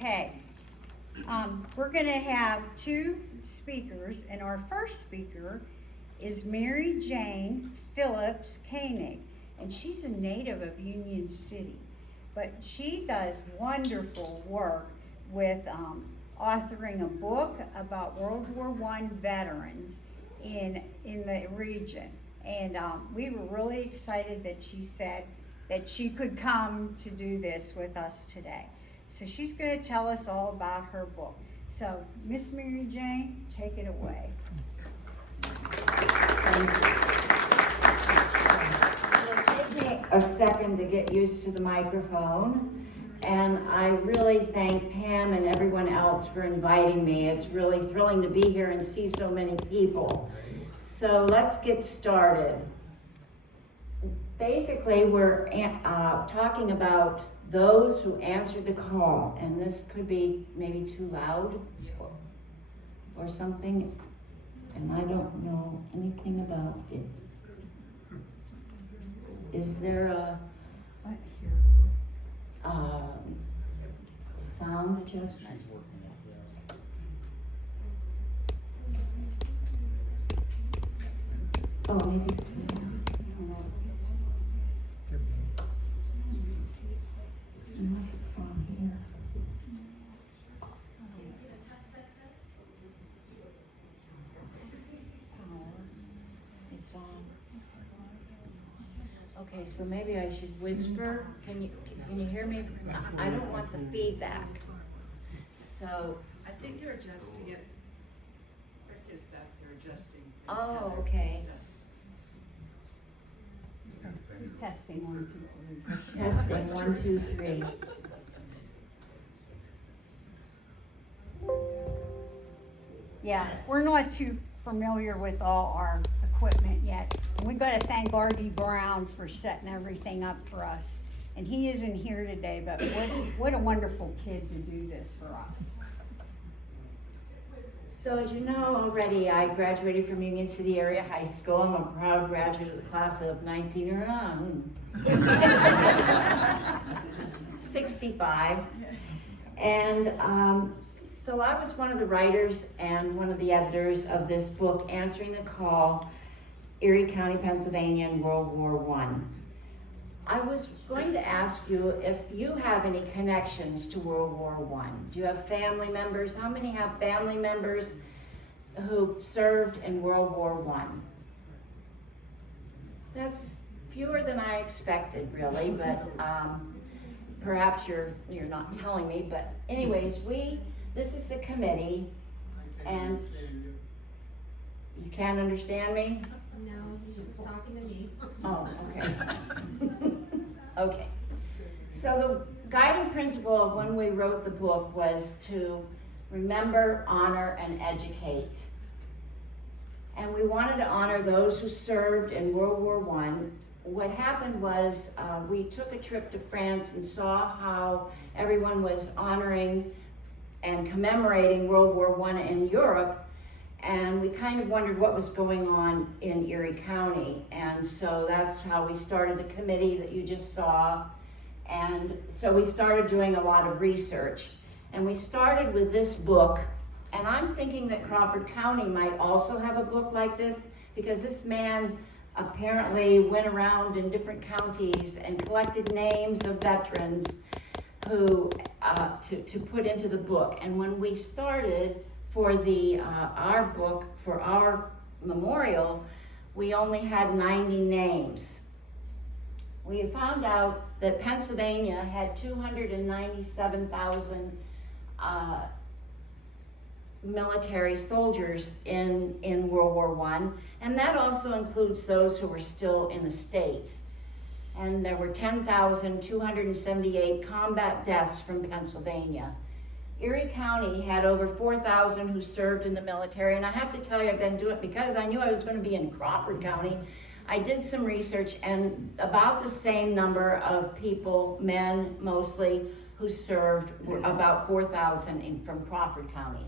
Okay. We're going to have two speakers, and our first speaker is Mary Jane Phillips Koenig, and she's a native of Union City, but she does wonderful work with authoring a book about World War I veterans in the region. And we were really excited that she said that she could come to do this with us today. So she's going to tell us all about her book. So, Miss Mary Jane, take it away. It'll take me a second to get used to the microphone, and I really thank Pam and everyone else for inviting me. It's really thrilling to be here and see so many people. So let's get started. Basically, we're talking about those who answered the call, and this could be maybe too loud or something, and I don't know anything about it. Is there a sound adjustment? Oh, maybe. Unless it's on here. It's on. Okay, so maybe I should whisper. Can you hear me? I don't want the feedback. So. I think they're adjusting it. Rick is that they're adjusting. Oh, okay. Testing 1, 2, 3. Testing 1, 2, 3. Yeah, we're not too familiar with all our equipment yet. We got to thank R.D. Brown for setting everything up for us. And he isn't here today, but what a wonderful kid to do this for us. So as you know already, I graduated from Union City Area High School. I'm a proud graduate of the class of 65. And so I was one of the writers and one of the editors of this book, Answering the Call, Erie County, Pennsylvania in World War I. I was going to ask you if you have any connections to World War I. Do you have family members? How many have family members who served in World War I? That's fewer than I expected, really, but perhaps you're not telling me. But anyways, this is the committee, and you can't understand me? No, he was talking to me. Oh, okay. Okay. So the guiding principle of when we wrote the book was to remember, honor, and educate. And we wanted to honor those who served in World War I. What happened was we took a trip to France and saw how everyone was honoring and commemorating World War I in Europe. And we kind of wondered what was going on in Erie County. And so that's how we started the committee that you just saw. And so we started doing a lot of research. And we started with this book. And I'm thinking that Crawford County might also have a book like this, because this man apparently went around in different counties and collected names of veterans who to put into the book. And when we started for our book, for our memorial, we only had 90 names. We found out that Pennsylvania had 297,000 military soldiers in World War I, and that also includes those who were still in the States. And there were 10,278 combat deaths from Pennsylvania. Erie County had over 4,000 who served in the military, and I have to tell you, I've been doing it because I knew I was going to be in Crawford County. I did some research, and about the same number of people, men mostly, who served, were about 4,000 from Crawford County.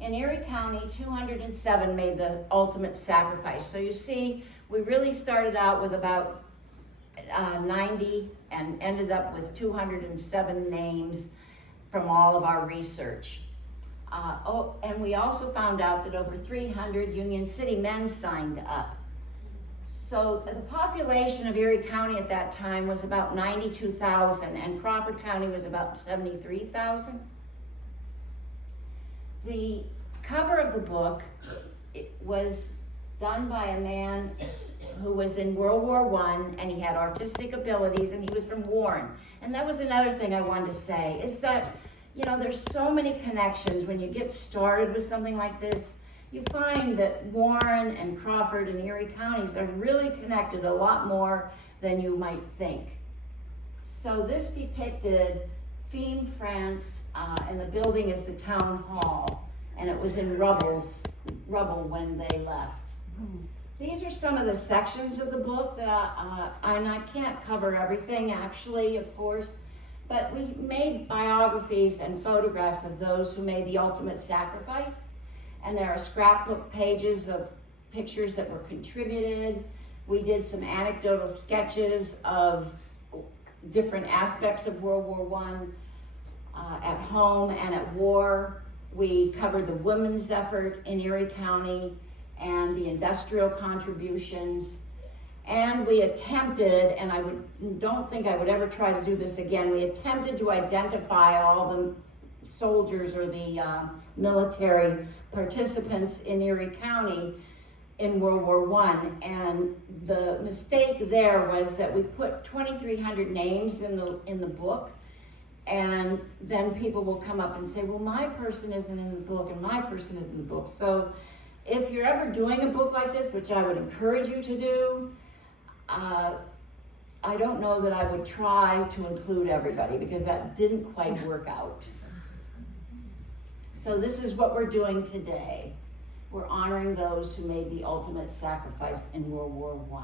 In Erie County, 207 made the ultimate sacrifice. So you see, we really started out with about 90 and ended up with 207 names. from all of our research. And we also found out that over 300 Union City men signed up. So the population of Erie County at that time was about 92,000, and Crawford County was about 73,000. The cover of the book, it was done by a man who was in World War I, and he had artistic abilities, and he was from Warren. And that was another thing I wanted to say, is that, you know, there's so many connections when you get started with something like this. You find that Warren and Crawford and Erie counties are really connected a lot more than you might think. So this depicted Fiume, France, and the building is the town hall, and it was in rubble when they left. These are some of the sections of the book that and I can't cover everything actually, of course, but we made biographies and photographs of those who made the ultimate sacrifice. And there are scrapbook pages of pictures that were contributed. We did some anecdotal sketches of different aspects of World War I at home and at war. We covered the women's effort in Erie County and the industrial contributions. And we attempted, and don't think I would ever try to do this again, we attempted to identify all the soldiers or the military participants in Erie County in World War I. And the mistake there was that we put 2,300 names in the book, and then people will come up and say, well, my person isn't in the book and my person isn't in the book. So if you're ever doing a book like this, which I would encourage you to do, I don't know that I would try to include everybody because that didn't quite work out. So this is what we're doing today. We're honoring those who made the ultimate sacrifice in World War I.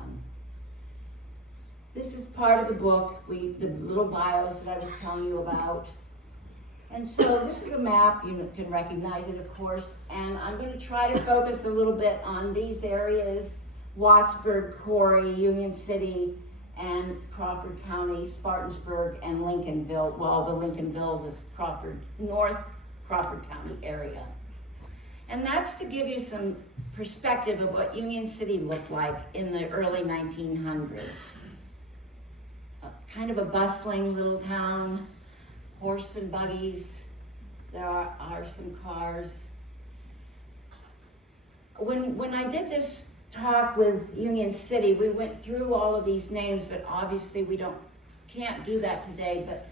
This is part of the book, the little bios that I was telling you about. And so this is a map, you can recognize it of course, and I'm going to try to focus a little bit on these areas: Wattsburg, Corry, Union City, and Crawford County, Spartansburg, and Lincolnville. Well, the Lincolnville is North Crawford County area. And that's to give you some perspective of what Union City looked like in the early 1900s. Kind of a bustling little town, horse and buggies, there are some cars. When I did this talk with Union City, we went through all of these names, but obviously we can't do that today, but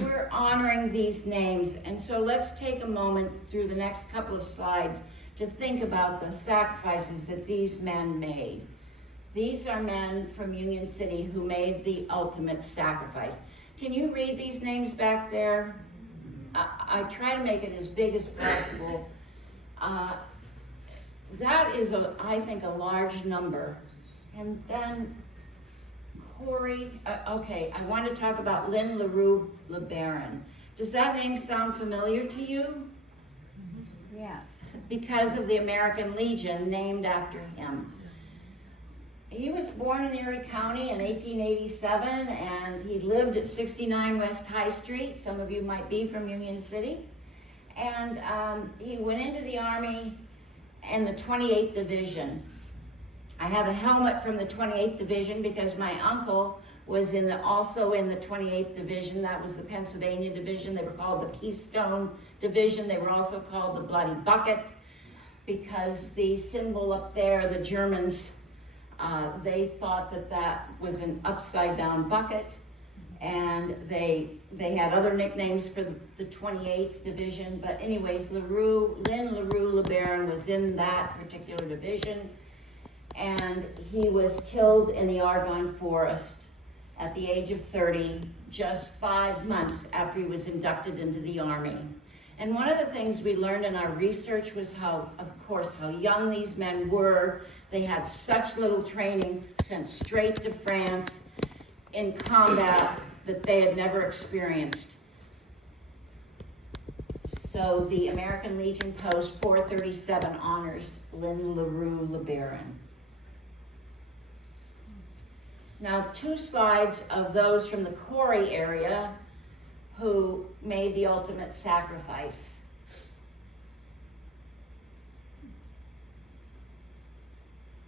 we're honoring these names. And so let's take a moment through the next couple of slides to think about the sacrifices that these men made. These are men from Union City who made the ultimate sacrifice. Can you read these names back there? I try to make it as big as possible. That is, I think, a large number. And then Corry, okay, I want to talk about Lynn LaRue LeBaron. Does that name sound familiar to you? Yes. Because of the American Legion named after him. He was born in Erie County in 1887, and he lived at 69 West High Street. Some of you might be from Union City. And he went into the Army in the 28th Division. I have a helmet from the 28th Division because my uncle was also in the 28th Division. That was the Pennsylvania Division. They were called the Keystone Division. They were also called the Bloody Bucket because the symbol up there, the Germans, they thought that was an upside down bucket, and they had other nicknames for the 28th Division. But anyways, Lynn LaRue LeBaron was in that particular division, and he was killed in the Argonne Forest at the age of 30, just 5 months after he was inducted into the Army. And one of the things we learned in our research was how young these men were. They had such little training, sent straight to France in combat that they had never experienced. So the American Legion Post 437 honors Lynn LaRue LeBaron. Now 2 slides of those from the Corry area who made the ultimate sacrifice.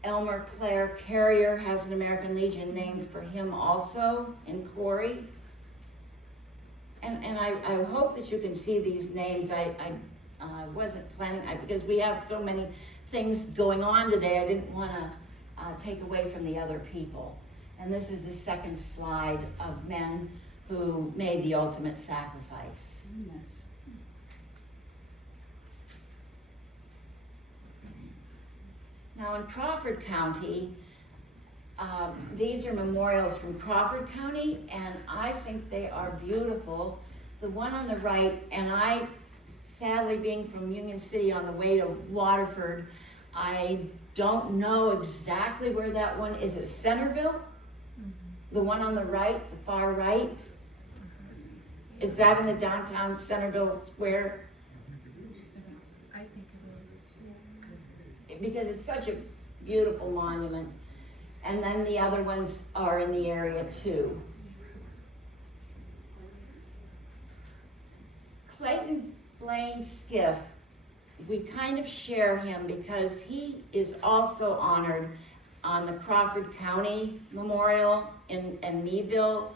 Elmer Clare Carrier has an American Legion named for him also in Corey. And I hope that you can see these names. I wasn't planning, because we have so many things going on today, I didn't want to take away from the other people. And this is the second slide of men who made the ultimate sacrifice. Now in Crawford County, these are memorials from Crawford County, and I think they are beautiful. The one on the right, and I, sadly being from Union City on the way to Waterford, I don't know exactly where that one is. It Centerville? The one on the right, the far right? Is that in the downtown Centerville Square? I think it is. Because it's such a beautiful monument. And then the other ones are in the area too. Clayton Blaine Skiff, we kind of share him because he is also honored on the Crawford County Memorial in Meadville,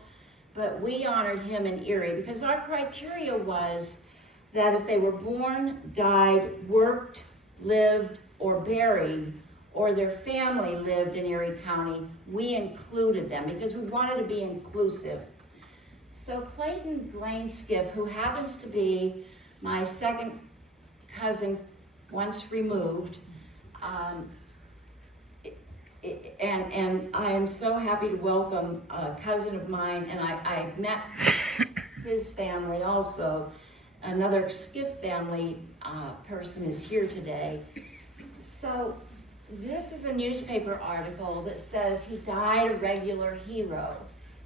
but we honored him in Erie because our criteria was that if they were born, died, worked, lived, or buried, or their family lived in Erie County, we included them because we wanted to be inclusive. So Clayton Blaine Skiff, who happens to be my second cousin once removed, and I am so happy to welcome a cousin of mine, and I met his family also. Another Skiff family person is here today. So this is a newspaper article that says he died a regular hero.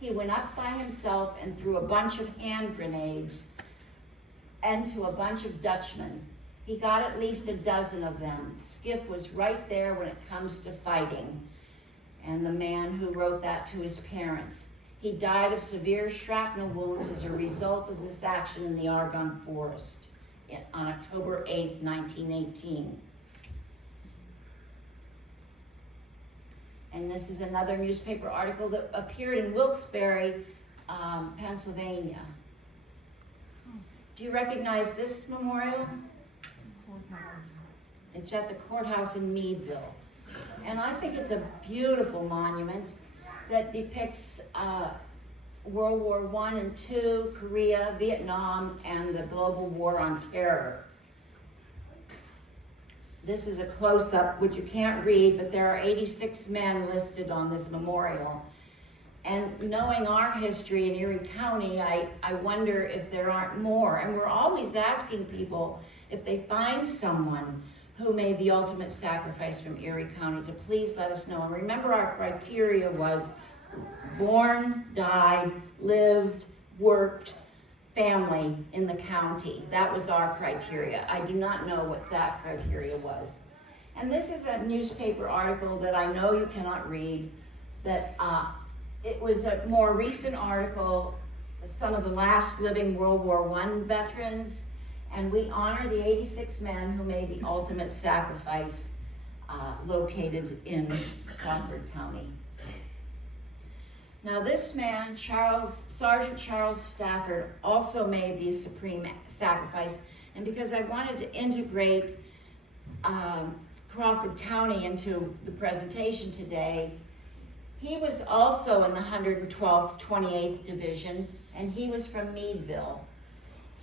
He went up by himself and threw a bunch of hand grenades into a bunch of Dutchmen. He got at least a dozen of them. Skiff was right there when it comes to fighting. And the man who wrote that to his parents. He died of severe shrapnel wounds as a result of this action in the Argonne Forest on October 8th, 1918. And this is another newspaper article that appeared in Wilkes-Barre, Pennsylvania. Do you recognize this memorial? It's at the courthouse in Meadville. And I think it's a beautiful monument that depicts World War I and II, Korea, Vietnam, and the global war on terror. This is a close-up, which you can't read, but there are 86 men listed on this memorial. And knowing our history in Erie County, I wonder if there aren't more. And we're always asking people if they find someone who made the ultimate sacrifice from Erie County to please let us know. And remember, our criteria was born, died, lived, worked, family in the county. That was our criteria. I do not know what that criteria was. And this is a newspaper article that I know you cannot read, that it was a more recent article, some of the last living World War I veterans, and we honor the 86 men who made the ultimate sacrifice located in Crawford County. Now this man, Sergeant Charles Stafford, also made the supreme sacrifice, and because I wanted to integrate Crawford County into the presentation today, he was also in the 112th 28th Division, and he was from Meadville.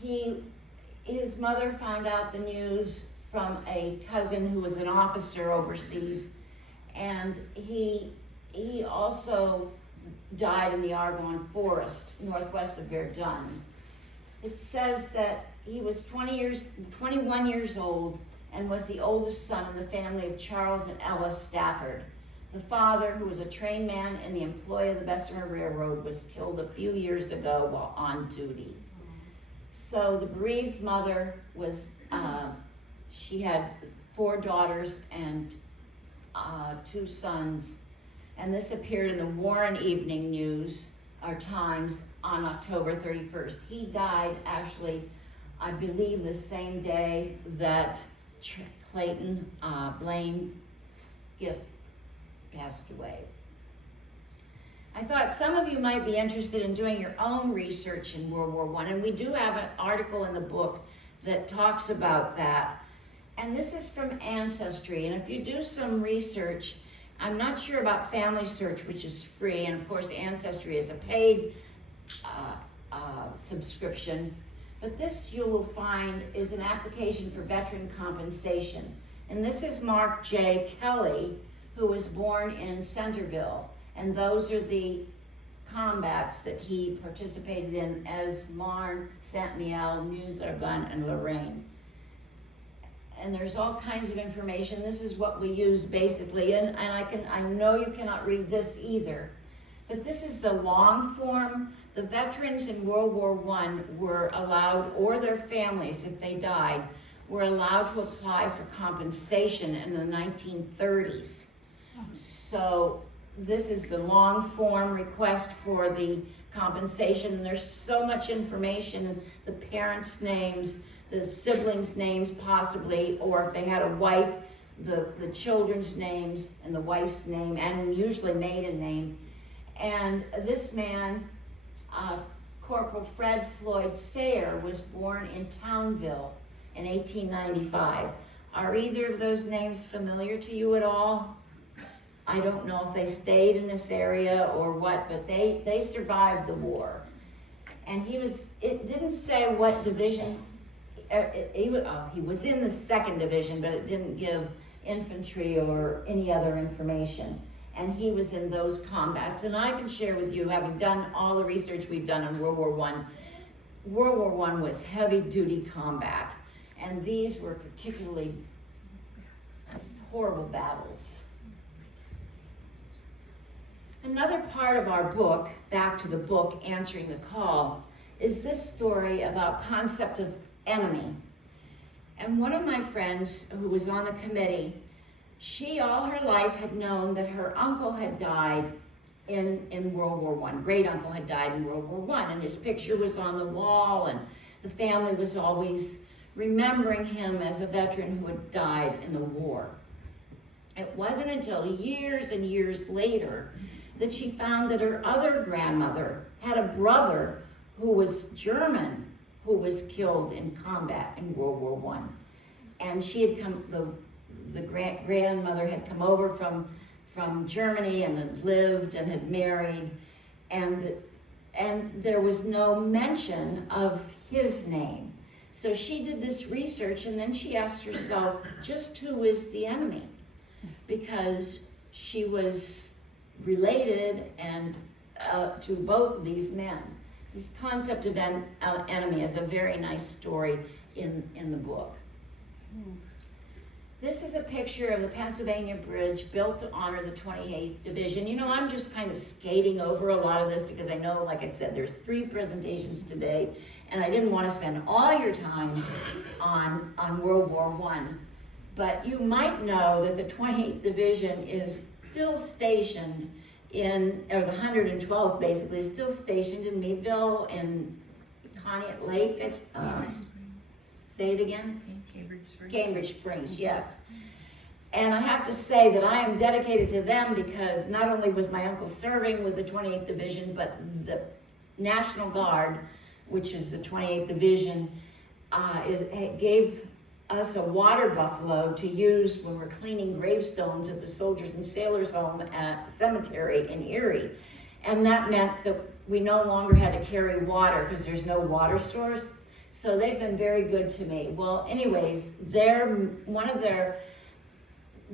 His mother found out the news from a cousin who was an officer overseas, and he also died in the Argonne Forest, northwest of Verdun. It says that he was 21 years old and was the oldest son in the family of Charles and Ellis Stafford. The father, who was a train man in the employ of the Bessemer Railroad, was killed a few years ago while on duty. So the bereaved mother was, she had 4 daughters and 2 sons. And this appeared in the Warren Evening News our times on October 31st. He died actually, I believe, the same day that Clayton Blaine Skiff passed away. I thought some of you might be interested in doing your own research in World War I, and we do have an article in the book that talks about that. And this is from Ancestry, and if you do some research, I'm not sure about Family Search, which is free, and of course Ancestry is a paid subscription, but this you will find is an application for veteran compensation. And this is Mark J. Kelly, who was born in Centerville. And those are the combats that he participated in as Marne, Saint-Mihiel, Meuse-Argonne, and Lorraine. And there's all kinds of information. This is what we use basically, and I know you cannot read this either, but this is the long form. The veterans in World War I were allowed, or their families if they died, were allowed to apply for compensation in the 1930s. So this is the long form request for the compensation, and there's so much information, the parents' names, the siblings' names possibly, or if they had a wife, the children's names and the wife's name, and usually maiden name. And this man, Corporal Fred Floyd Sayre, was born in Townville in 1895. Are either of those names familiar to you at all? I don't know if they stayed in this area or what, but they survived the war. And it didn't say what division, he was in the 2nd Division, but it didn't give infantry or any other information. And he was in those combats. And I can share with you, having done all the research we've done on World War I, World War I was heavy duty combat. And these were particularly horrible battles. Another part of our book, back to the book, Answering the Call, is this story about concept of enemy. And one of my friends who was on the committee, she all her life had known that her uncle had died in World War I. Great uncle had died in World War I, and his picture was on the wall, and the family was always remembering him as a veteran who had died in the war. It wasn't until years and years later that she found that her other grandmother had a brother who was German who was killed in combat in World War I. And she had come, the grandmother had come over from Germany and had lived and had married, and there was no mention of his name. So she did this research, and then she asked herself, just who is the enemy? Because she was related and to both of these men. This concept of enemy is a very nice story in the book. This is a picture of the Pennsylvania Bridge built to honor the 28th Division. You know, I'm just kind of skating over a lot of this because I know, like I said, there's 3 presentations today, and I didn't want to spend all your time on World War I. But you might know that the 28th Division is still stationed or the 112th basically is still stationed in Meadville and Conneaut Lake. Say it again? Cambridge Springs, yes. And I have to say that I am dedicated to them because not only was my uncle serving with the 28th Division, but the National Guard, which is the 28th Division, gave us a water buffalo to use when we're cleaning gravestones at the Soldiers and Sailors Home Cemetery in Erie. And that meant that we no longer had to carry water because there's no water source. So they've been very good to me. Well, anyways, one of their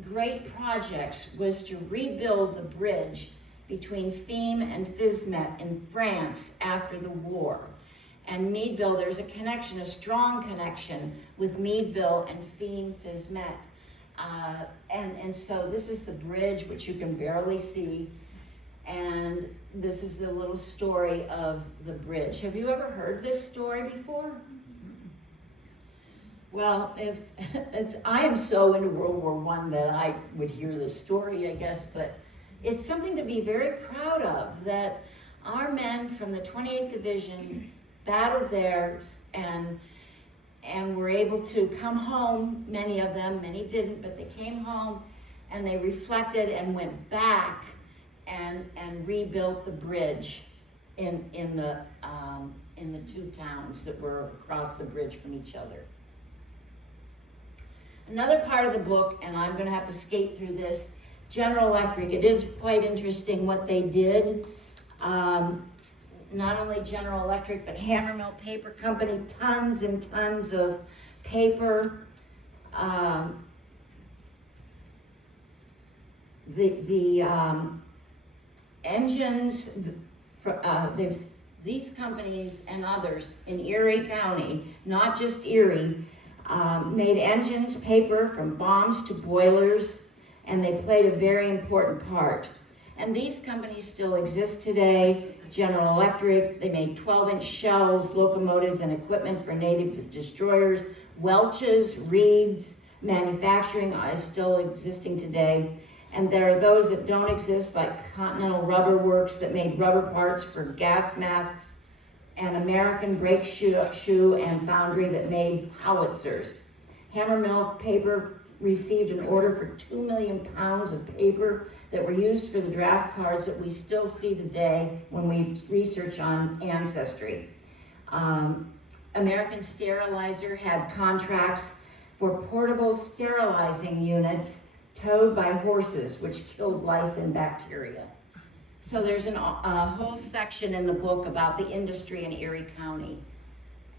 great projects was to rebuild the bridge between Fismes and Fismet in France after the war. And Meadville, there's a connection, a strong connection with Meadville and Fismes, Fismet. And so this is the bridge, which you can barely see. And this is the little story of the bridge. Have you ever heard this story before? Well, I am so into World War I that I would hear this story, I guess, but it's something to be very proud of, that Our men from the 28th Division battled there and were able to come home, many of them, many didn't, but they came home and they reflected and went back and rebuilt the bridge in the two towns that were across the bridge from each other. Another part of the book, and I'm going to have to skate through this, General Electric. It is quite interesting what they did. Not only General Electric, but Hammermill Paper Company, tons and tons of paper. The engines, there's these companies and others in Erie County, not just Erie, made engines, paper, from bombs to boilers, and they played a very important part. And these companies still exist today. General Electric, they made 12-inch shells, locomotives, and equipment for native destroyers. Welch's, Reed's, manufacturing is still existing today. And there are those that don't exist, like Continental Rubber Works that made rubber parts for gas masks, and American Brake Shoe and Foundry that made howitzers. Hammermill Paper received an order for 2 million pounds of paper that were used for the draft cards that we still see today when we research on ancestry. American Sterilizer had contracts for portable sterilizing units towed by horses, which killed lice and bacteria. So there's a whole section in the book about the industry in Erie County.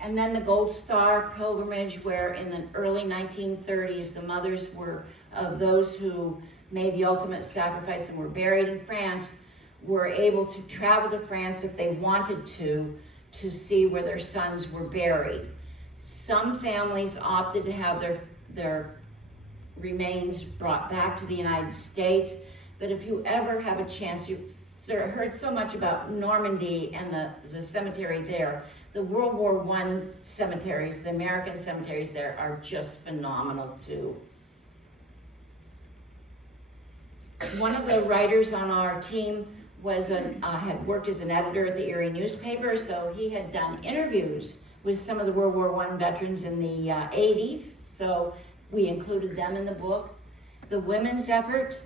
And then the Gold Star Pilgrimage, where in the early 1930s, the mothers were of those who made the ultimate sacrifice and were buried in France, were able to travel to France if they wanted to see where their sons were buried. Some families opted to have their remains brought back to the United States, but if you ever have a chance, you heard so much about Normandy and the cemetery there. The World War I cemeteries, the American cemeteries there, are just phenomenal too. One of the writers on our team had worked as an editor at the Erie newspaper, so he had done interviews with some of the World War I veterans in the 80s, so we included them in the book. The women's effort,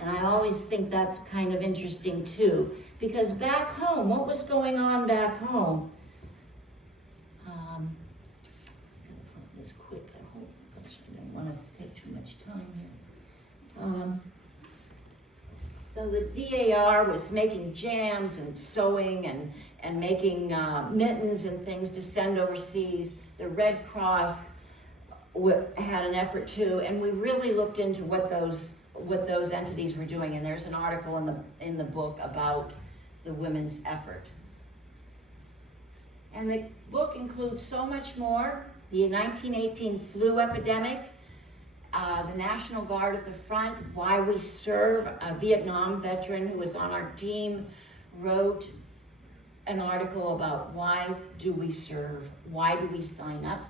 and I always think that's kind of interesting too, because back home, what was going on back home? I'm gonna find this quick, I hope. I don't want to take too much time here. So the DAR was making jams and sewing and making mittens and things to send overseas. The Red Cross had an effort too, and we really looked into what those entities were doing, and there's an article in the book about the women's effort. And the book includes so much more: the 1918 flu epidemic, the National Guard at the front, why we serve. A Vietnam veteran who was on our team wrote an article about why do we serve, why do we sign up.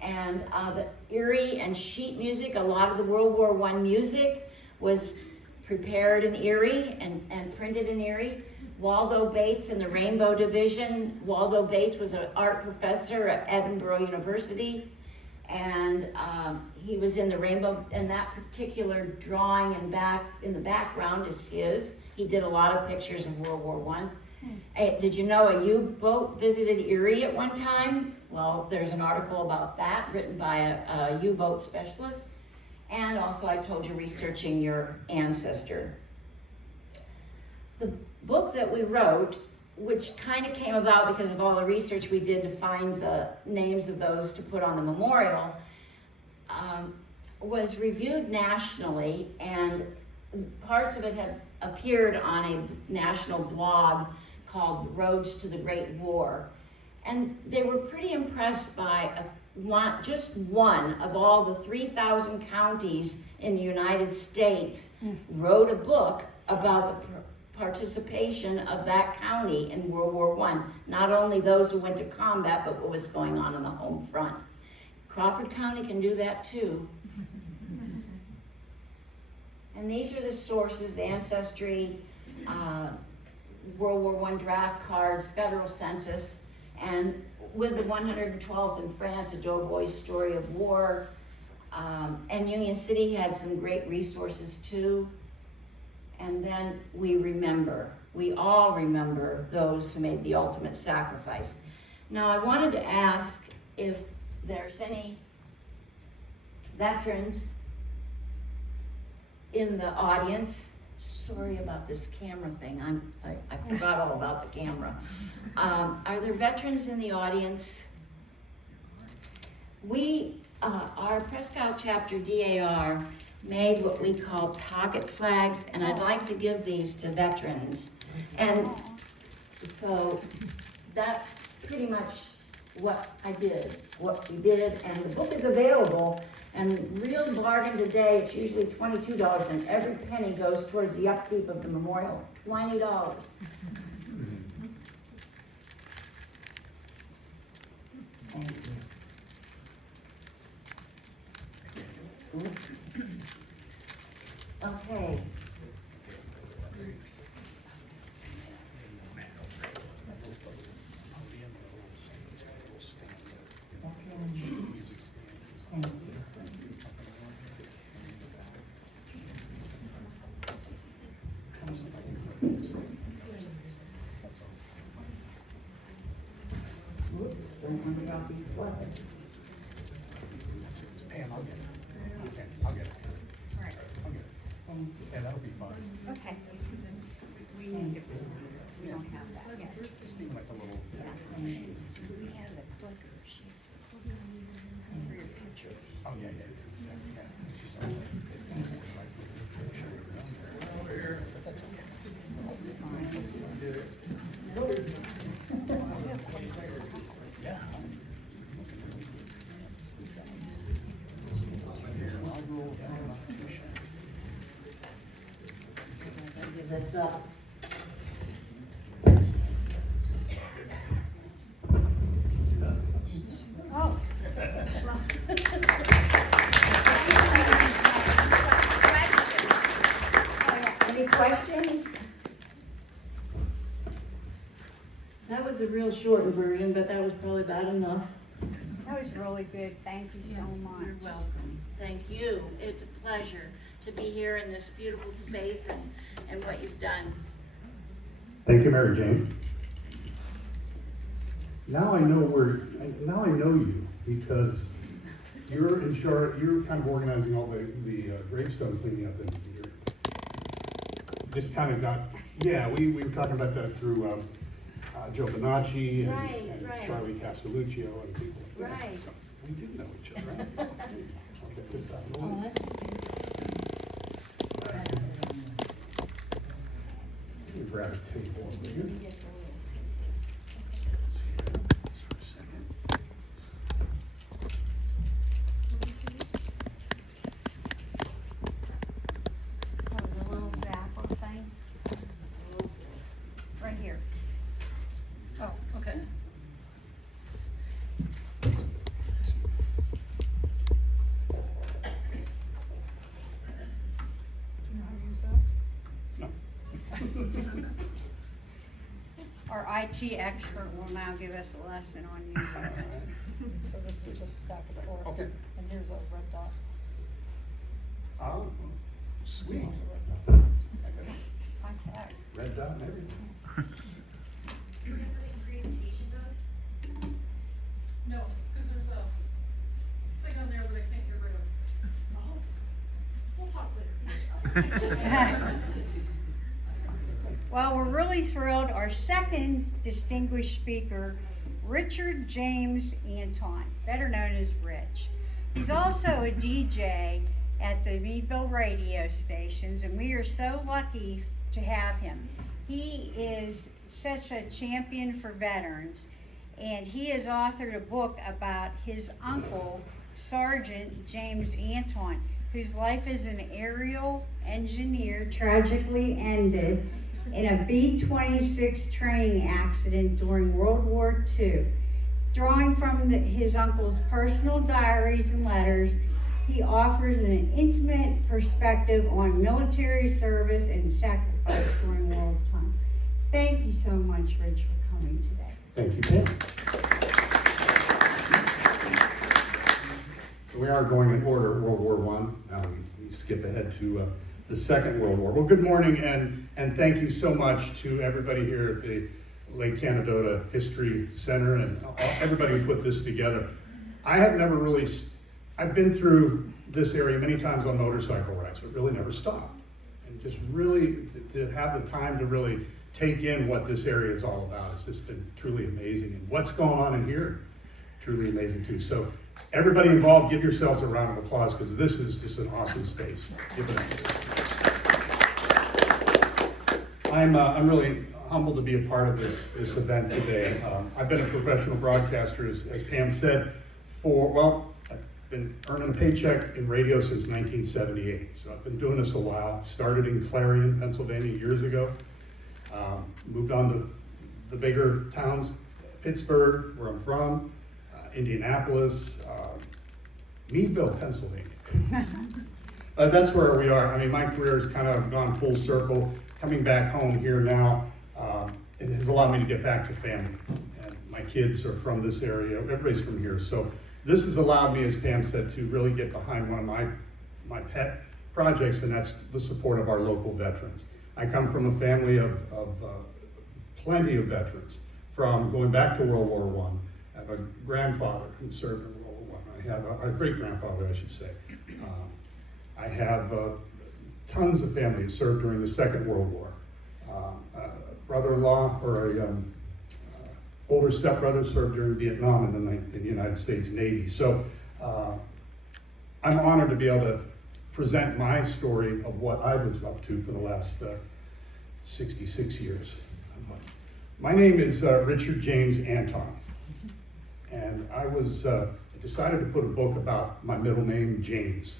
And the Erie and sheet music, a lot of the World War I music was prepared in Erie and printed in Erie. Waldo Bates in the Rainbow Division. Waldo Bates was an art professor at Edinburgh University, and he was in the Rainbow, and that particular drawing in the background is his. He did a lot of pictures of World War I. Did you know a U-boat visited Erie at one time? Well, there's an article about that written by a U-boat specialist. And also, I told you, researching your ancestor. The book that we wrote, which kind of came about because of all the research we did to find the names of those to put on the memorial, was reviewed nationally, and parts of it had appeared on a national blog called Roads to the Great War. And they were pretty impressed by just one of all the 3,000 counties in the United States wrote a book about the participation of that county in World War I. Not only those who went to combat, but what was going on the home front. Crawford County can do that too. And these are the sources: Ancestry, World War I draft cards, federal census, and with the 112th in France, a doughboy's story of war. And Union City had some great resources too. And then we all remember those who made the ultimate sacrifice. Now I wanted to ask if there's any veterans in the audience. Sorry about this camera thing, I forgot all about the camera. Are there veterans in the audience? Our Prescott chapter DAR made what we call pocket flags, and I'd like to give these to veterans. And so that's pretty much what we did, and the book is available, and real bargain today, it's usually $22, and every penny goes towards the upkeep of the memorial, $20. Thank you. Okay. Thank you. Whoops, don't want to drop these flippers. Pam, I'll get it. Okay, I'll get it. All right. I'll get it. Thank you. Yeah, that'll be fine. Okay. We need to, we don't have that yet. Just even like a little. We have the clicker, she has the clicker for your pictures. Oh, yeah, yeah. But that's yeah. Give this up. Oh. Any questions? That was a real shortened version, but that was probably bad enough. That was really good, thank you so much. You're welcome. Thank you. It's a pleasure to be here in this beautiful space and what you've done. Thank you, Mary Jane. Now I know you because you're in charge. You're kind of organizing all the gravestone cleaning up, and you're just kind of got. Yeah, we were talking about that through Joe Bonacci and Right. Charlie Castelluccio and people like that. Right. So we do know each other. Right? I'll get this out of the way. Let me grab a table over here. Let's see here, just for a second. Oh, the little zapper thing. Right here. Oh, okay. Do you know how to use that? No. Our IT expert will now give us a lesson on using this. So this is just back of the order. Okay. And here's a red dot. Oh, sweet. Contact. Red dot and everything. No, because there's a thing on there that I can't get rid of. Oh, we'll talk later. Well, we're really thrilled. Our second distinguished speaker, Richard James Anton, better known as Rich. He's also a DJ at the Meadville radio stations, and we are so lucky to have him. He is such a champion for veterans, and he has authored a book about his uncle, Sergeant James Anton, whose life as an aerial engineer tragically ended in a B-26 training accident during World War II. Drawing from his uncle's personal diaries and letters, he offers an intimate perspective on military service and sacrifice during wartime. Thank Thank you so much, Rich, for coming today. Thank you, Pam. So we are going in order, World War I. We skip ahead to the Second World War. Well, good morning, and thank you so much to everybody here at the Lake Canadota History Center and everybody who put this together. I have never really, I've been through this area many times on motorcycle rides, but really never stopped. And just really to have the time to really take in what this area is all about. It's just been truly amazing. And what's going on in here, truly amazing too. So everybody involved, give yourselves a round of applause because this is just an awesome space. Give it up. I'm really humbled to be a part of this event today. I've been a professional broadcaster, as Pam said, I've been earning a paycheck in radio since 1978. So I've been doing this a while. Started in Clarion, Pennsylvania years ago. Moved on to the bigger towns, Pittsburgh, where I'm from, Indianapolis, Meadville, Pennsylvania. That's where we are. I mean, my career has kind of gone full circle. Coming back home here now, it has allowed me to get back to family. And my kids are from this area. Everybody's from here. So this has allowed me, as Pam said, to really get behind one of my pet projects, and that's the support of our local veterans. I come from a family of plenty of veterans, from going back to World War I. I have a grandfather who served in World War I. I have a great-grandfather, I should say. I have tons of family that served during the Second World War. Brother-in-law, or a older stepbrother, served during Vietnam in the United States Navy. So I'm honored to be able to present my story of what I was up to for the last 66 years. My name is Richard James Anton, and I decided to put a book about my middle name, James.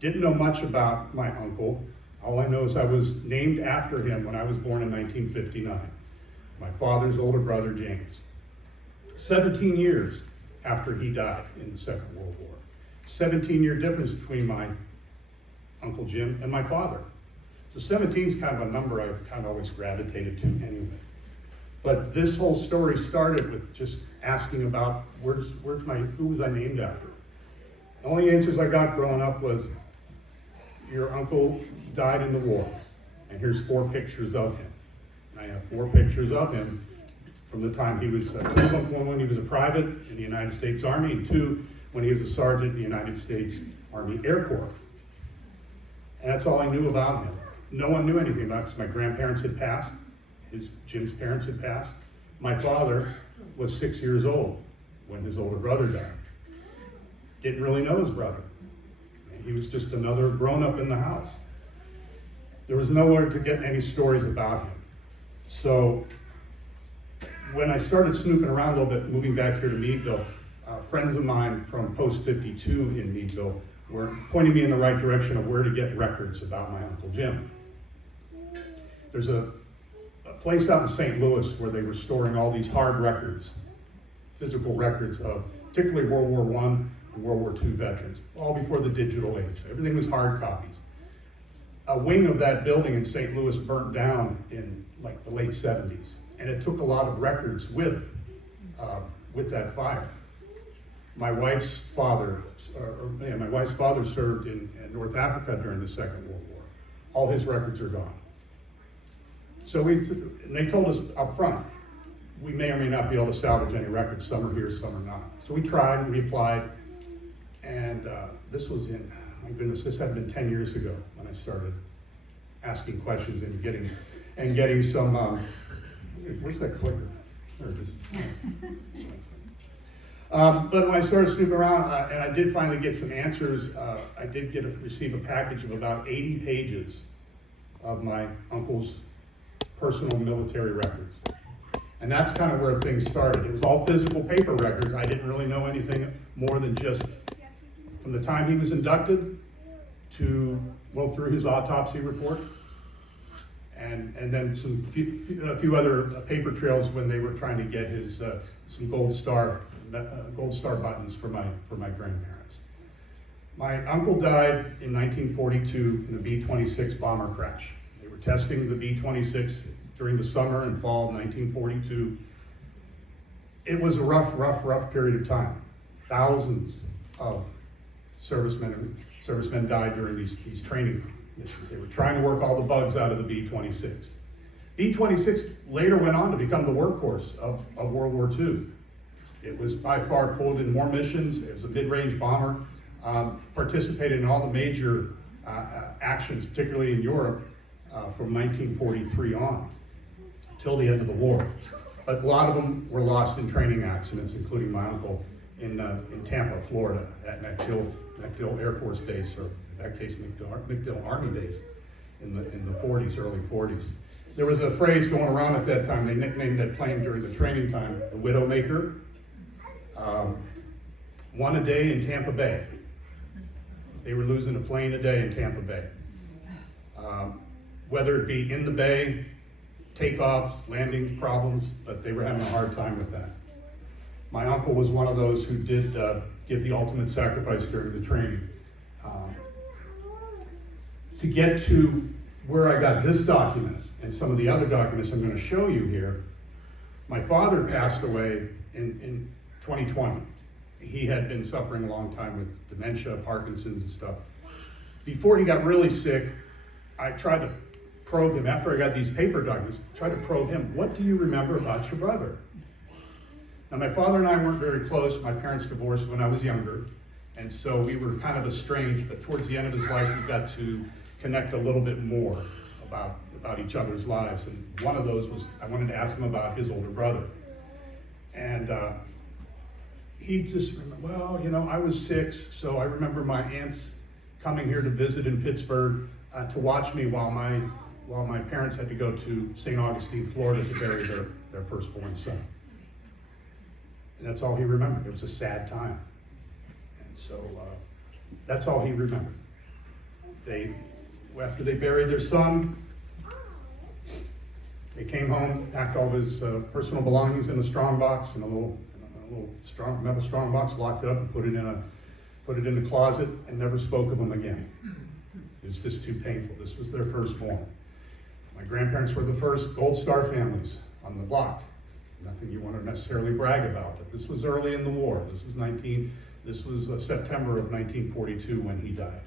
Didn't know much about my uncle. All I know is I was named after him when I was born in 1959. My father's older brother, James. 17 years after he died in the Second World War. 17-year difference between my Uncle Jim and my father. So 17 is kind of a number I've kind of always gravitated to anyway. But this whole story started with just asking about who was I named after? The only answers I got growing up was, your uncle died in the war, and here's 4 pictures of him. And I have 4 pictures of him from the time he was, 2 of them from when he was a private in the United States Army, and 2 when he was a sergeant in the United States Army Air Corps. And that's all I knew about him. No one knew anything about him because my grandparents had passed. Jim's parents had passed. My father was 6 years old when his older brother died. Didn't really know his brother. He was just another grown-up in the house. There was nowhere to get any stories about him. So when I started snooping around a little bit, moving back here to Meadville, friends of mine from Post 52 in Meadville were pointing me in the right direction of where to get records about my Uncle Jim. There's a place out in St. Louis where they were storing all these hard records, physical records of particularly World War I and World War II veterans, all before the digital age. Everything was hard copies. A wing of that building in St. Louis burnt down in like the late 70s, and it took a lot of records with that fire. My wife's father served in North Africa during the Second World War. All his records are gone. So they told us up front, we may or may not be able to salvage any records. Some are here, some are not. So we tried, we applied, and this was my goodness, this had been 10 years ago when I started asking questions and getting some, where's that clicker? There it is. But when I started snooping around, and I did finally get some answers, I did receive a package of about 80 pages of my uncle's personal military records. And that's kind of where things started. It was all physical paper records. I didn't really know anything more than just from the time he was inducted to, through his autopsy report. And then a few other paper trails when they were trying to get his some gold star buttons for my grandparents. My uncle died in 1942 in a B-26 bomber crash. They were testing the B-26 during the summer and fall of 1942. It was a rough period of time. Thousands of servicemen died during these training missions. They were trying to work all the bugs out of the B-26. B-26 later went on to become the workhorse of World War II. It was by far pulled in more missions. It was a mid-range bomber, participated in all the major actions, particularly in Europe, from 1943 on, till the end of the war. But a lot of them were lost in training accidents, including my uncle in Tampa, Florida, at MacDill Air Force Base, or in that case, MacDill Army Base, in the 40s, early 40s. There was a phrase going around at that time. They nicknamed that plane during the training time the Widowmaker. One a day in Tampa Bay. They were losing a plane a day in Tampa Bay. Whether it be in the bay, takeoffs, landing problems, but they were having a hard time with that. My uncle was one of those who did give the ultimate sacrifice during the training. To get to where I got this document and some of the other documents I'm going to show you here, my father passed away in 2020. He had been suffering a long time with dementia, Parkinson's and stuff. Before he got really sick, I tried to probe him. After I got these paper documents, tried to probe him. What do you remember about your brother? Now, my father and I weren't very close. My parents divorced when I was younger, and so we were kind of estranged, but towards the end of his life, we got to connect a little bit more about each other's lives. And one of those was, I wanted to ask him about his older brother. And he just remembered, well, you know, I was 6, so I remember my aunts coming here to visit in Pittsburgh to watch me while my parents had to go to St. Augustine, Florida to bury their firstborn son. And that's all he remembered. It was a sad time. And so that's all he remembered. After they buried their son, they came home, packed all his personal belongings in a strong box, in a little metal strong box, locked it up, and put it in the closet, and never spoke of him again. It was just too painful. This was their firstborn. My grandparents were the first Gold Star families on the block. Nothing you want to necessarily brag about, but this was early in the war. This was September of 1942 when he died.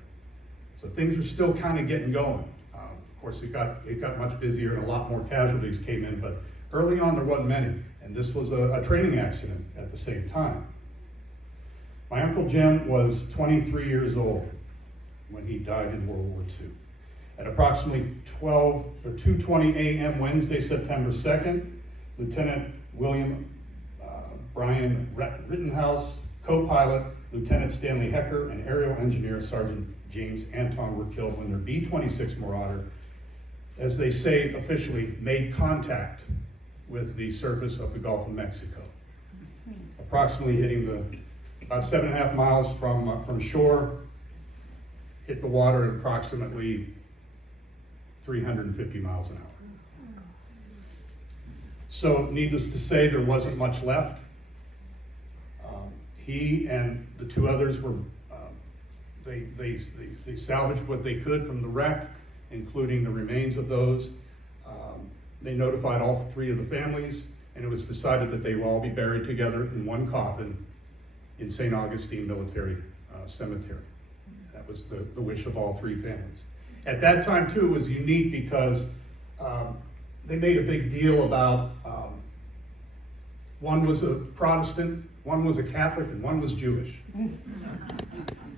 So things were still kind of getting going. Of course, it got much busier and a lot more casualties came in, but early on there wasn't many. And this was a training accident at the same time. My Uncle Jim was 23 years old when he died in World War II. At approximately 2:20 a.m. Wednesday, September 2nd, Lieutenant William Brian Rittenhouse, co-pilot Lieutenant Stanley Hecker, and aerial engineer Sergeant James Anton were killed when their B-26 Marauder, as they say officially, made contact with the surface of the Gulf of Mexico, approximately hitting about 7.5 miles from shore, hit the water at approximately 350 miles an hour. So needless to say, there wasn't much left. He and the 2 others were, they salvaged what they could from the wreck, including the remains of those. They notified all 3 of the families, and it was decided that they will all be buried together in one coffin in St. Augustine Military Cemetery. That was the wish of all 3 families. At that time, too, it was unique because they made a big deal about one was a Protestant, one was a Catholic, and one was Jewish.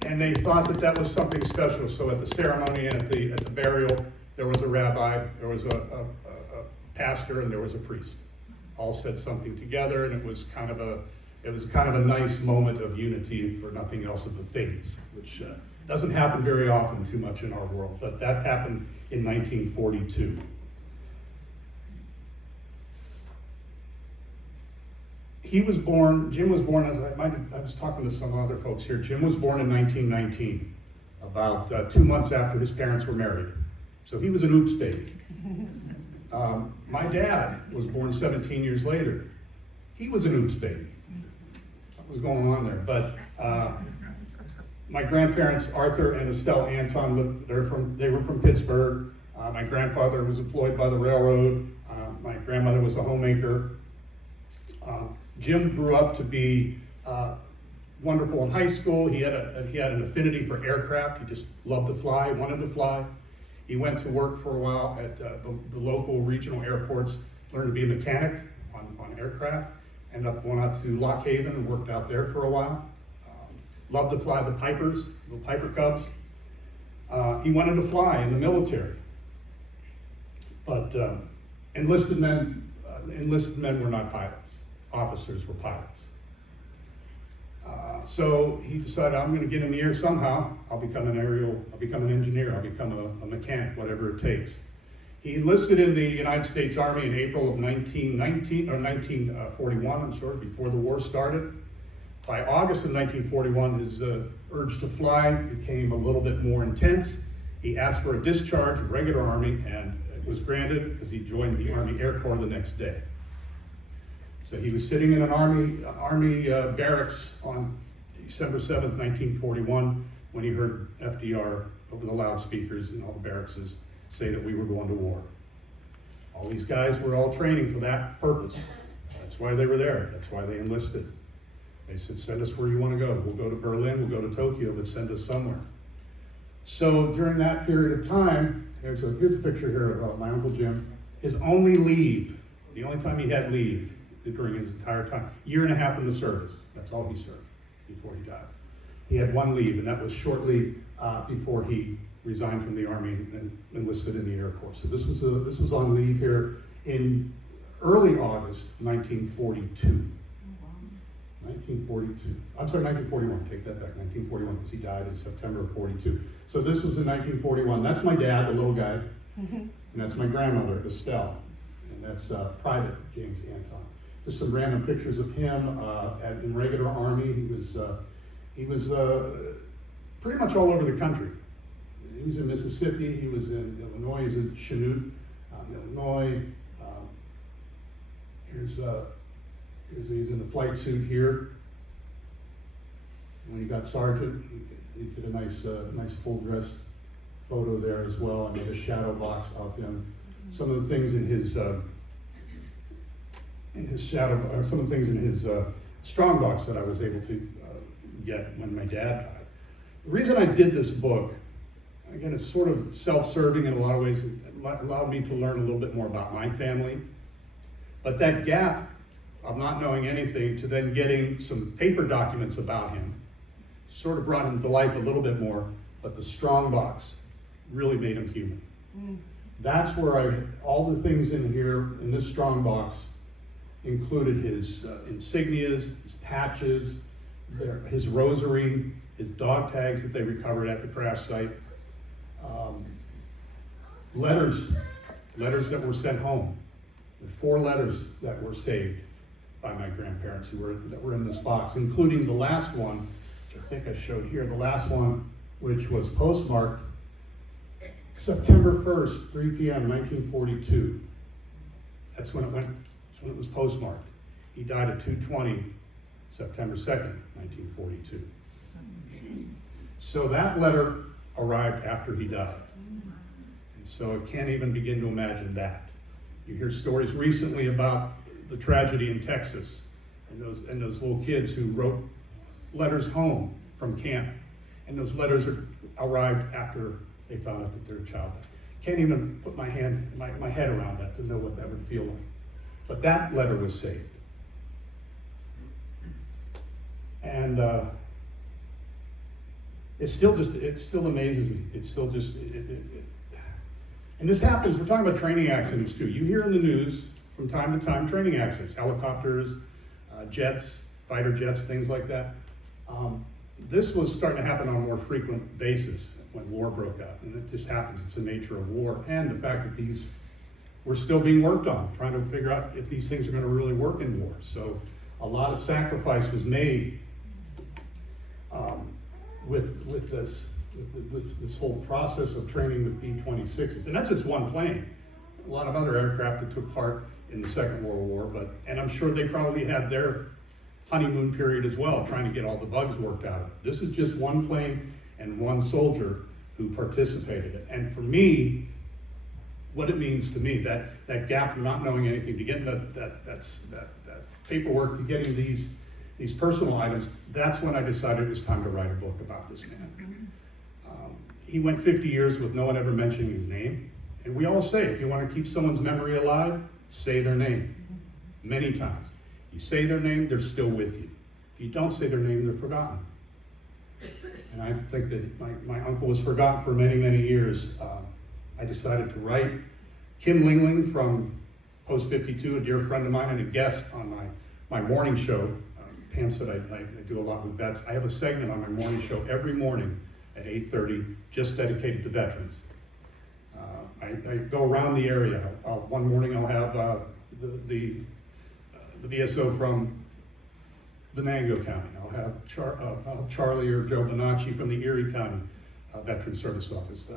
And they thought that was something special. So at the ceremony and at the burial, there was a rabbi, there was a pastor, and there was a priest. All said something together, and it was kind of a nice moment of unity, for nothing else, of the faiths, which doesn't happen very often too much in our world, but that happened in 1942. Jim was born, as I was talking to some other folks here, Jim was born in 1919, about 2 months after his parents were married. So he was an oops baby. My dad was born 17 years later. He was an oops baby. What was going on there? But my grandparents, Arthur and Estelle Anton, they were from Pittsburgh. My grandfather was employed by the railroad. My grandmother was a homemaker. Jim grew up to be wonderful in high school. He had an affinity for aircraft. He just loved to fly, wanted to fly. He went to work for a while at the local regional airports, learned to be a mechanic on aircraft. Ended up going out to Lock Haven and worked out there for a while. Loved to fly the Pipers, little Piper Cubs. He wanted to fly in the military. But enlisted men were not pilots. Officers were pilots. So he decided, I'm going to get in the air somehow. I'll become an engineer, I'll become a mechanic, whatever it takes. He enlisted in the United States Army in April of 1941, before the war started. By August of 1941, his urge to fly became a little bit more intense. He asked for a discharge of regular Army, and it was granted because he joined the Army Air Corps the next day. So he was sitting in an Army barracks on December 7th, 1941, when he heard FDR over the loudspeakers in all the barracks say that we were going to war. All these guys were all training for that purpose. That's why they were there. That's why they enlisted. They said, send us where you want to go. We'll go to Berlin, we'll go to Tokyo, but send us somewhere. So during that period of time, here's a picture here of my Uncle Jim. His only leave, the only time he had leave during his entire time, year and a half in the service. That's all he served before he died. He had one leave, and that was shortly before he resigned from the Army and enlisted in the Air Corps. So this was on leave here in early August 1942. 1942. I'm sorry, 1941. Take that back. 1941, because he died in September of 42. So this was in 1941. That's my dad, the little guy, and that's my grandmother, Estelle, and that's Private James Anton. Just some random pictures of him in regular Army. He was pretty much all over the country. He was in Mississippi. He was in Illinois. He was in Chanute, Illinois. He's in the flight suit here. When he got sergeant, he did a nice full dress photo there as well. I made a shadow box of him. Some of the things in his strong box that I was able to get when my dad died. The reason I did this book, again, it's sort of self-serving in a lot of ways. It allowed me to learn a little bit more about my family. But that gap of not knowing anything to then getting some paper documents about him sort of brought him to life a little bit more, but the strong box really made him human. That's where all the things in here, in this strong box, included his insignias, his patches, his rosary, his dog tags that they recovered at the crash site, letters that were sent home. There were 4 letters that were saved by my grandparents that were in this box, including the last one, which I think I showed here, the last one, which was postmarked September 1st, 3 p.m., 1942. That's when it was postmarked. He died at 2:20, September 2nd, 1942. So that letter arrived after he died. And so I can't even begin to imagine that. You hear stories recently about the tragedy in Texas and those little kids who wrote letters home from camp. And those letters arrived after they found out that their child died. Can't even put my head around that to know what that would feel like. But that letter was saved. And it still amazes me. And this happens, we're talking about training accidents too. You hear in the news from time to time training accidents, helicopters, jets, fighter jets, things like that. This was starting to happen on a more frequent basis when war broke out. And it just happens, it's the nature of war. And the fact that these were still being worked on, trying to figure out if these things are going to really work in war. So a lot of sacrifice was made with this whole process of training with B-26s. And that's just one plane. A lot of other aircraft that took part in the Second World War, and I'm sure they probably had their honeymoon period as well, trying to get all the bugs worked out. This is just one plane and one soldier who participated. And for me, what it means to me, that gap from not knowing anything to getting that paperwork to getting these personal items, that's when I decided it was time to write a book about this man. He went 50 years with no one ever mentioning his name. And we all say, if you want to keep someone's memory alive, say their name. Many times. You say their name, they're still with you. If you don't say their name, they're forgotten. And I think that my uncle was forgotten for many, many years. I decided to write. Kim Lingling from Post 52, a dear friend of mine and a guest on my morning show. Pam said I do a lot with vets. I have a segment on my morning show every morning at 8:30, just dedicated to veterans. I go around the area. One morning I'll have the VSO from Venango County. I'll have Charlie or Joe Bonacci from the Erie County Veteran Service Office.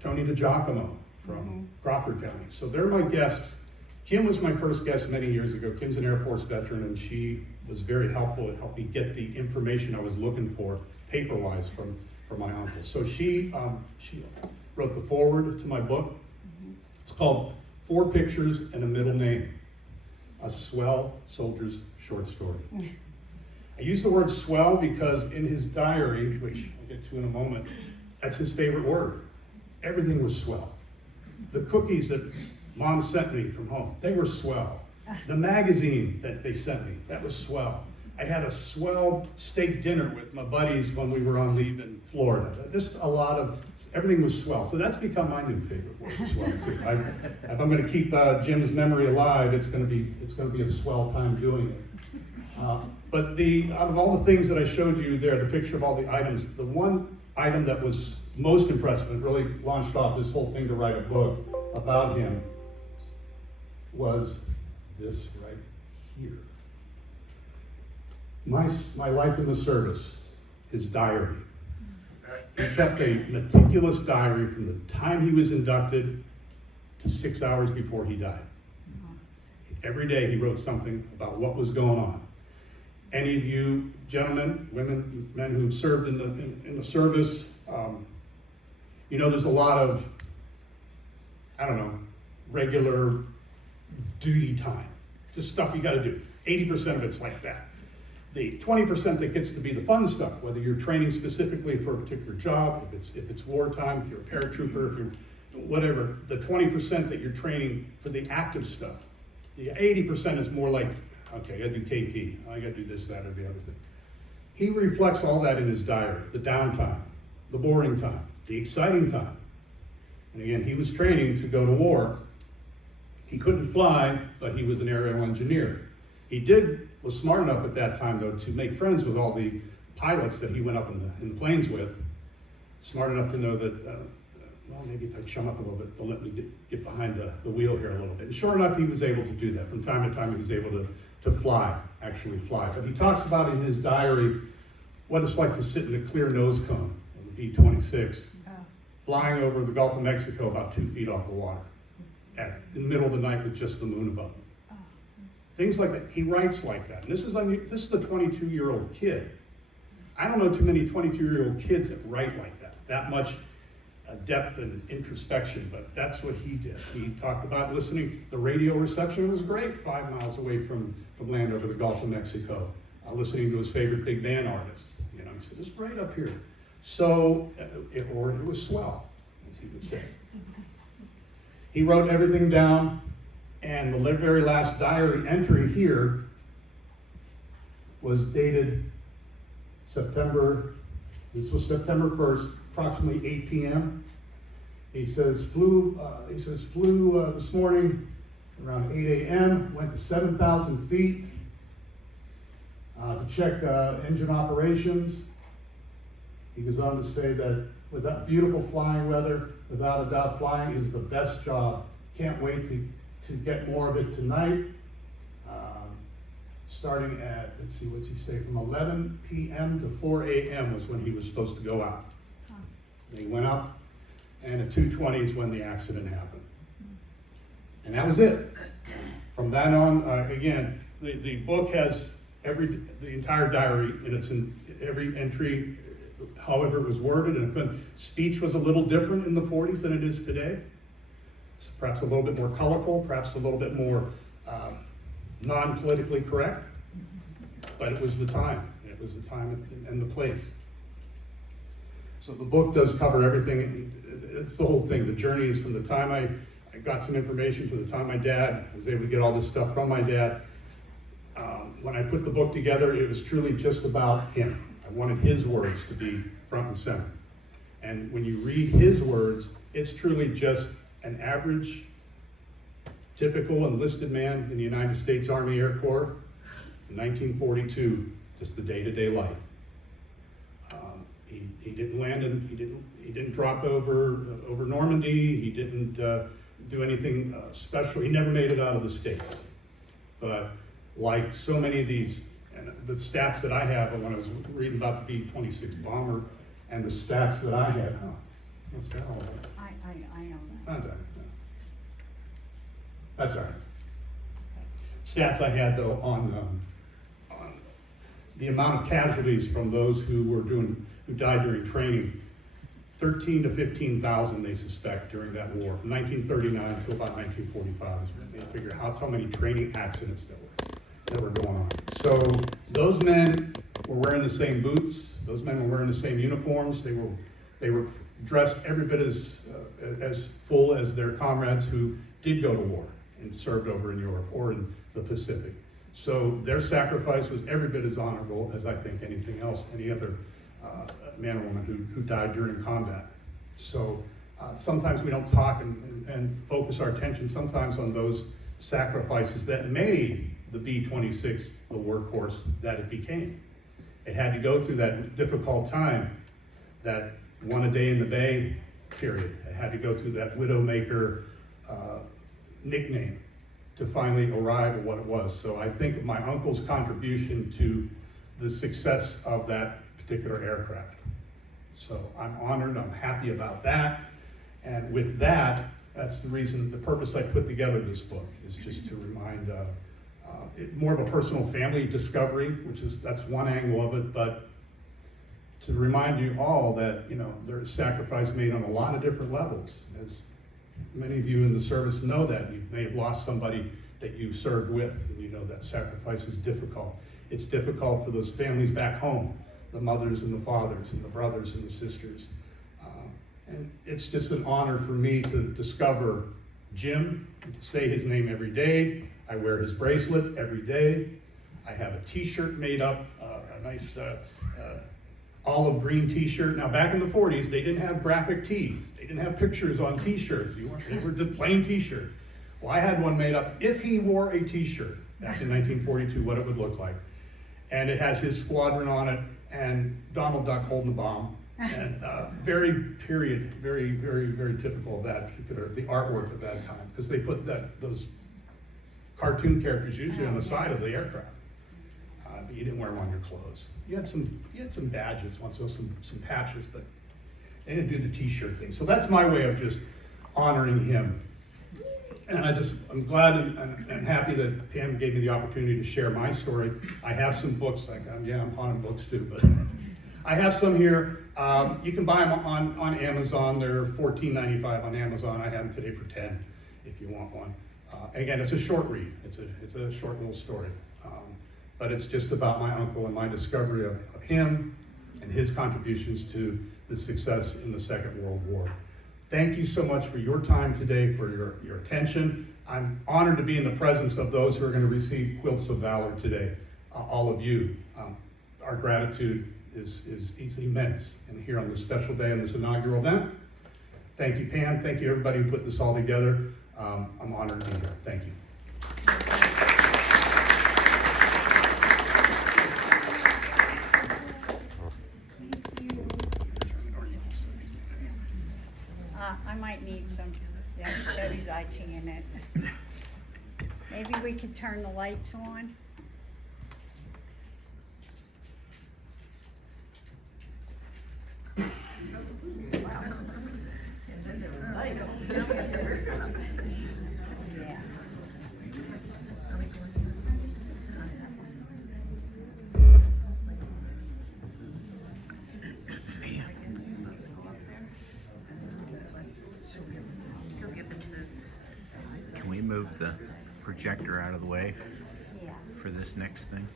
Tony DiGiacomo from Crawford County. So they're my guests. Kim was my first guest many years ago. Kim's an Air Force veteran, and she was very helpful. It helped me get the information I was looking for, paper-wise, from my uncle. So she wrote the foreword to my book. It's called 4 Pictures and a Middle Name, a swell soldier's short story. I use the word swell because in his diary, which I'll get to in a moment, that's his favorite word. Everything was swell. The cookies that Mom sent me from home, they were swell. The magazine that they sent me, that was swell. I had a swell steak dinner with my buddies when we were on leave in Florida. Just everything was swell. So that's become my new favorite word, swell too. If I'm gonna keep Jim's memory alive, it's gonna be a swell time doing it. But out of all the things that I showed you there, the picture of all the items, the one item that was most impressive and really launched off this whole thing to write a book about him was this right here. My life in the service, his diary. He kept a meticulous diary from the time he was inducted to 6 hours before he died. Every day he wrote something about what was going on. Any of you gentlemen, women, men who've served in the service, you know there's a lot of, regular duty time. Just stuff you gotta do. 80% of it's like that. The 20% that gets to be the fun stuff, whether you're training specifically for a particular job, if it's wartime, if you're a paratrooper, if you're whatever, the 20% that you're training for the active stuff. The 80% is more like, okay, I gotta do KP, I gotta do this, that, or the other thing. He reflects all that in his diary, the downtime, the boring time, the exciting time. And again, he was training to go to war. He couldn't fly, but he was an aerial engineer. He was smart enough at that time, though, to make friends with all the pilots that he went up in the planes with. Smart enough to know that, maybe if I chum up a little bit, they'll let me get behind the wheel here a little bit. And sure enough, he was able to do that. From time to time, he was able to actually fly. But he talks about in his diary what it's like to sit in a clear nose cone of the B-26, flying over the Gulf of Mexico about 2 feet off the water in the middle of the night with just the moon above him. Things like that. He writes like that. And this is a 22-year-old kid. I don't know too many 22-year-old kids that write like that much depth and introspection, but that's what he did. He talked about listening. The radio reception was great 5 miles away from land over the Gulf of Mexico, listening to his favorite big band artists. He said, it's great up here. So, it was swell, as he would say. He wrote everything down. And the very last diary entry here was dated September 1st, approximately 8 p.m. He says, flew this morning around 8 a.m., went to 7,000 feet to check engine operations. He goes on to say that with that beautiful flying weather, without a doubt, flying is the best job. Can't wait to get more of it tonight, starting at, let's see, what's he say, from 11 p.m. to 4 a.m. was when he was supposed to go out. And he went up, and at 2:20 is when the accident happened. And that was it. From then on, again, the book has the entire diary, and it's in every entry, however it was worded, and speech was a little different in the 40s than it is today. perhaps a little bit more colorful, perhaps a little bit more non-politically correct, but it was the time. It was the time and the place. So the book does cover everything. It's the whole thing. The journey is from the time I got some information to the time my dad was able to get all this stuff from my dad. When I put the book together, it was truly just about him. I wanted his words to be front and center. And when you read his words, it's truly just an average, typical enlisted man in the United States Army Air Corps in 1942, just the day-to-day life. He didn't land in, he didn't drop over Normandy. He didn't do anything special. He never made it out of the States. But like so many of these, and the stats that I have when I was reading about the B-26 bomber and the stats that I had, what's that all about? I know that. That's all right. Stats I had though on the amount of casualties from those who died during training, 13 to 15,000 they suspect during that war, from 1939 until about 1945 is when they figure out how many training accidents that were going on. So those men were wearing the same boots, those men were wearing the same uniforms, they were dressed every bit as full as their comrades who did go to war and served over in Europe or in the Pacific. So their sacrifice was every bit as honorable as I think anything else, any other man or woman who died during combat. So sometimes we don't talk and focus our attention sometimes on those sacrifices that made the B-26 the workhorse that it became. It had to go through that difficult time, that one a day in the bay period. It had to go through that Widowmaker nickname to finally arrive at what it was. So I think of my uncle's contribution to the success of that particular aircraft. So I'm honored, I'm happy about that. And with that, that's the reason, the purpose I put together this book is just to remind more of a personal family discovery, that's one angle of it, but to remind you all that, there's sacrifice made on a lot of different levels. As many of you in the service know that. You may have lost somebody that you served with, and you know that sacrifice is difficult. It's difficult for those families back home, the mothers and the fathers and the brothers and the sisters. And it's just an honor for me to discover Jim, and to say his name every day. I wear his bracelet every day. I have a t-shirt made up, a nice olive green t-shirt. Now back in the 40s, they didn't have graphic tees. They didn't have pictures on t-shirts. They were just plain t-shirts. Well, I had one made up, if he wore a t-shirt back in 1942, what it would look like. And it has his squadron on it and Donald Duck holding the bomb. And very typical of that particular, the artwork of that time, because they put those cartoon characters usually on the side of the aircraft. But you didn't wear them on your clothes. You had some badges, once some patches, but they didn't do the t-shirt thing. So that's my way of just honoring him. And I'm glad and happy that Pam gave me the opportunity to share my story. I have some books, I'm pawning books too, but I have some here. You can buy them on Amazon. They're $14.95 on Amazon. I have them today for $10 if you want one. Again, it's a short read. It's a short little story. But it's just about my uncle and my discovery of him and his contributions to the success in the Second World War. Thank you so much for your time today, for your attention. I'm honored to be in the presence of those who are going to receive Quilts of Valor today, all of you. Our gratitude is immense, and here on this special day, on this inaugural event. Thank you, Pam. Thank you, everybody who put this all together. I'm honored to be here. Thank you. I might need some WIT in it. Maybe we could turn the lights on. Yeah. She'll get into the move the projector out of the way Yeah. for this next thing.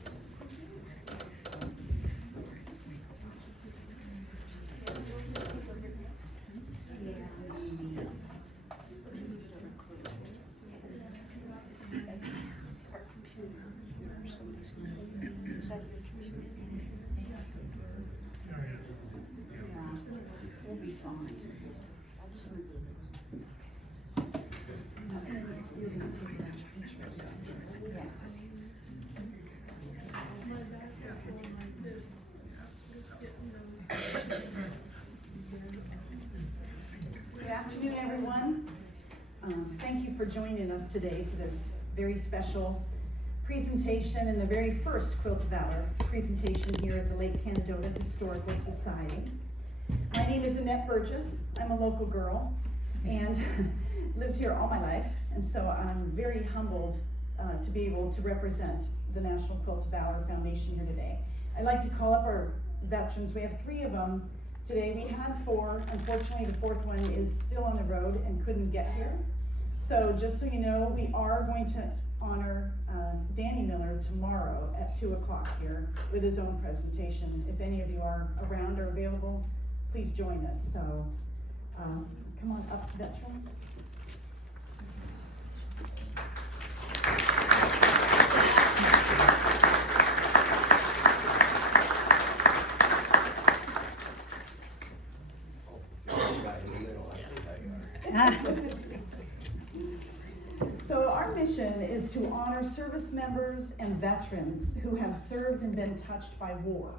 We'll be fine. I'll just move it. You're gonna take that picture of that. Yeah. Good afternoon, everyone. Thank you for joining us today for this very special presentation and the very first Quilt of Valor presentation here at the Lake Canadota Historical Society. My name is Annette Burgess. I'm a local girl and lived here all my life, and so I'm very humbled to be able to represent the National Quilts of Valor Foundation here today. I'd like to call up our veterans. We have 3 of them today. We had 4. Unfortunately, the 4th one is still on the road and couldn't get here. So just so you know, we are going to honor Danny Miller tomorrow at 2 o'clock here with his own presentation. If any of you are around or available, please join us. So come on up, veterans. So our mission is to honor service members and veterans who have served and been touched by war.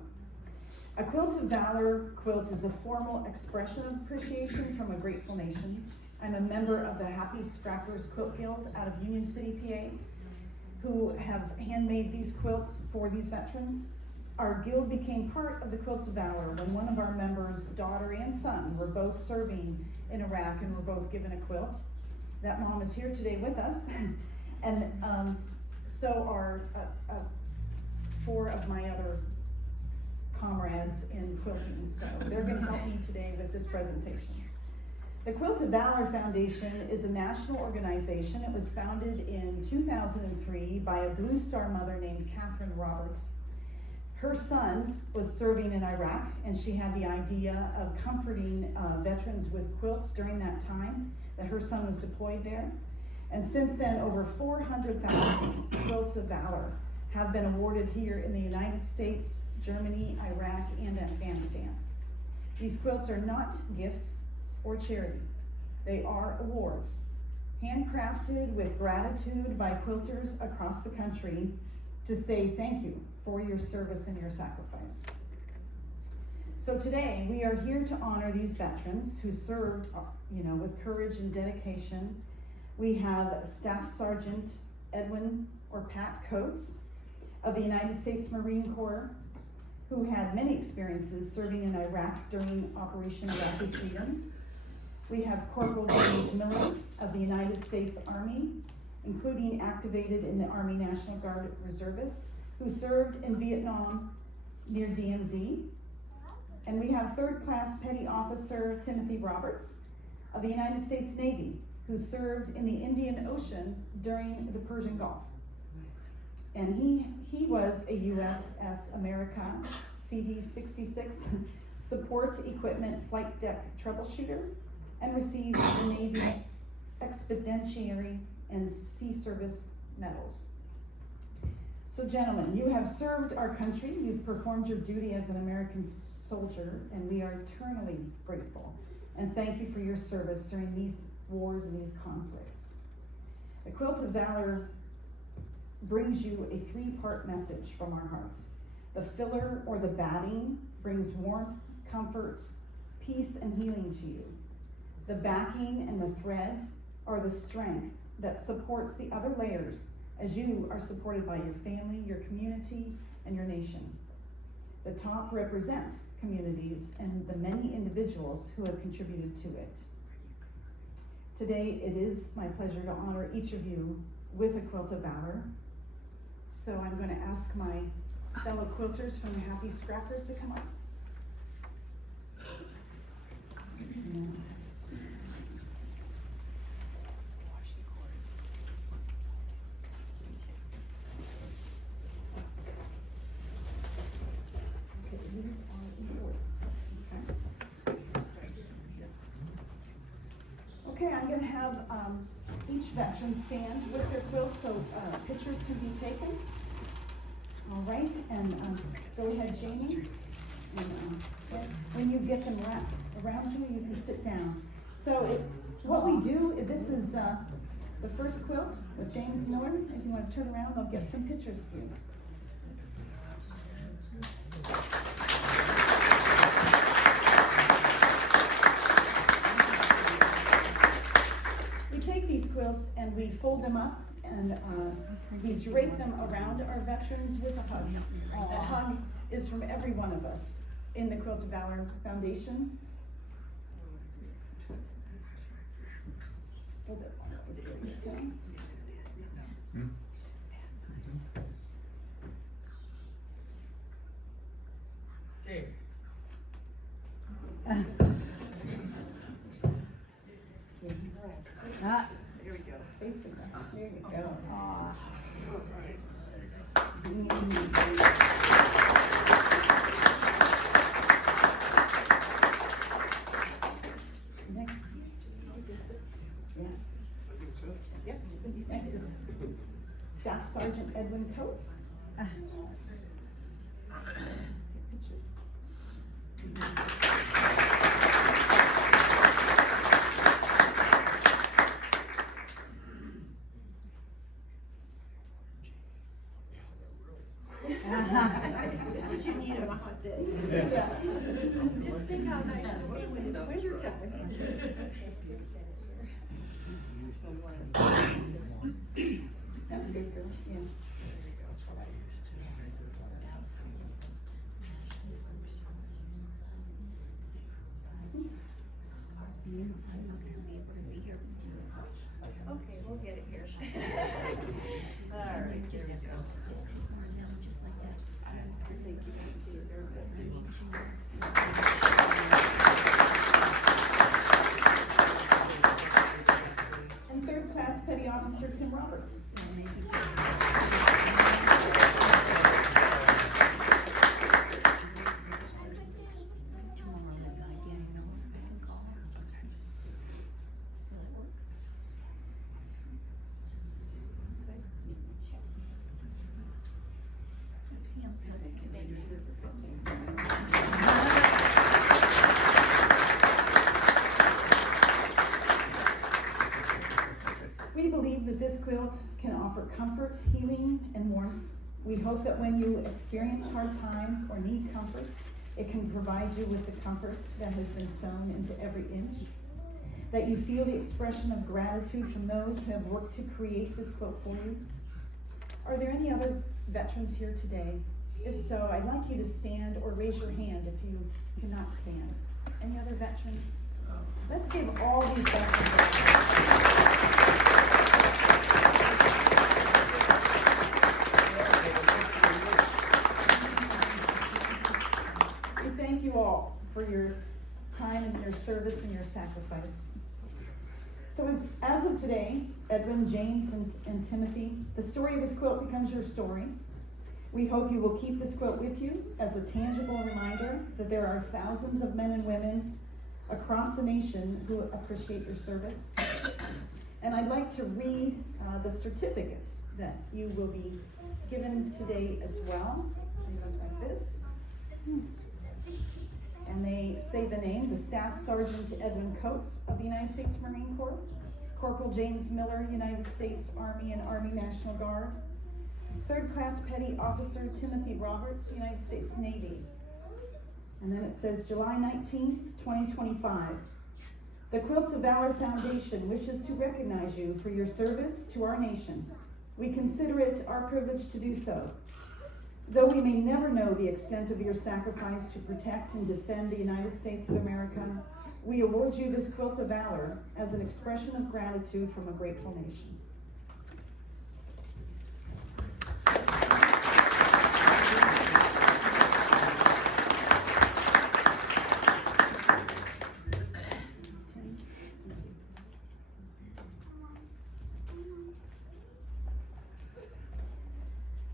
A Quilt of Valor quilt is a formal expression of appreciation from a grateful nation. I'm a member of the Happy Scrappers Quilt Guild out of Union City, PA, who have handmade these quilts for these veterans. Our guild became part of the Quilts of Valor when one of our members' daughter and son were both serving in Iraq and were both given a quilt. That mom is here today with us. And so are 4 of my other comrades in quilting, so they're going to help me today with this presentation. The Quilt of Valor Foundation is a national organization. It was founded in 2003 by a Blue Star mother named Catherine Roberts. Her son was serving in Iraq, and she had the idea of comforting veterans with quilts during that time that her son was deployed there. And since then, over 400,000 Quilts of Valor have been awarded here in the United States, Germany, Iraq, and Afghanistan. These quilts are not gifts or charity. They are awards, handcrafted with gratitude by quilters across the country to say thank you for your service and your sacrifice. So today, we are here to honor these veterans who served, with courage and dedication. We have Staff Sergeant Edwin or Pat Coates of the United States Marine Corps, who had many experiences serving in Iraq during Operation Iraqi Freedom. We have Corporal James Miller of the United States Army, including activated in the Army National Guard Reservists, who served in Vietnam near DMZ. And we have 3rd Class Petty Officer Timothy Roberts of the United States Navy, who served in the Indian Ocean during the Persian Gulf. And he was a USS America CV-66 support equipment flight deck troubleshooter and received the Navy Expeditionary and Sea Service medals. So gentlemen, you have served our country, you've performed your duty as an American soldier, and we are eternally grateful. And thank you for your service during these wars and these conflicts. The Quilt of Valor brings you a 3-part message from our hearts. The filler or the batting brings warmth, comfort, peace, and healing to you. The backing and the thread are the strength that supports the other layers as you are supported by your family, your community, and your nation. The top represents communities and the many individuals who have contributed to it. Today, it is my pleasure to honor each of you with a Quilt of Valor. So I'm going to ask my fellow quilters from the Happy Scrappers to come up. Watch the cords. Okay, I'm gonna have, each veteran stand with their quilt so, pictures can be taken. All right, and, go ahead, Jamie. And, when you get them wrapped around you, you can sit down. So what we do, this is, the first quilt with James Miller. If you wanna turn around, I'll get some pictures of you. We take these quilts and we fold them up and we drape them around our veterans with a hug. That hug is from every one of us in the Quilt of Valor Foundation. Hold it on, okay? Here we go. Face the ground. There you go. Aw. Next. Yes. Yep. Next is Staff Sergeant Edwin Coates. Take pictures. That's what you need on a hot day. Yeah. Just think how nice it would be when it's winter time. That's a good girl, yeah. Okay, we'll get it here. All right, here we go. Thank And third class Petty Officer Tim Roberts. We believe that this quilt can offer comfort, healing, and warmth. We hope that when you experience hard times or need comfort, it can provide you with the comfort that has been sewn into every inch. That you feel the expression of gratitude from those who have worked to create this quilt for you. Are there any other veterans here today? If so, I'd like you to stand or raise your hand if you cannot stand. Any other veterans? Let's give all these veterans a We thank you all for your time and your service and your sacrifice. So as of today, Edwin, James, and Timothy, the story of this quilt becomes your story. We hope you will keep this quilt with you as a tangible reminder that there are thousands of men and women across the nation who appreciate your service. And I'd like to read the certificates that you will be given today as well. They look like this. And they say the name, the Staff Sergeant Edwin Coates of the United States Marine Corps, Corporal James Miller, United States Army and Army National Guard, Third Class Petty Officer Timothy Roberts, United States Navy. And then it says July 19th, 2025. The Quilts of Valor Foundation wishes to recognize you for your service to our nation. We consider it our privilege to do so. Though we may never know the extent of your sacrifice to protect and defend the United States of America, we award you this Quilt of Valor as an expression of gratitude from a grateful nation.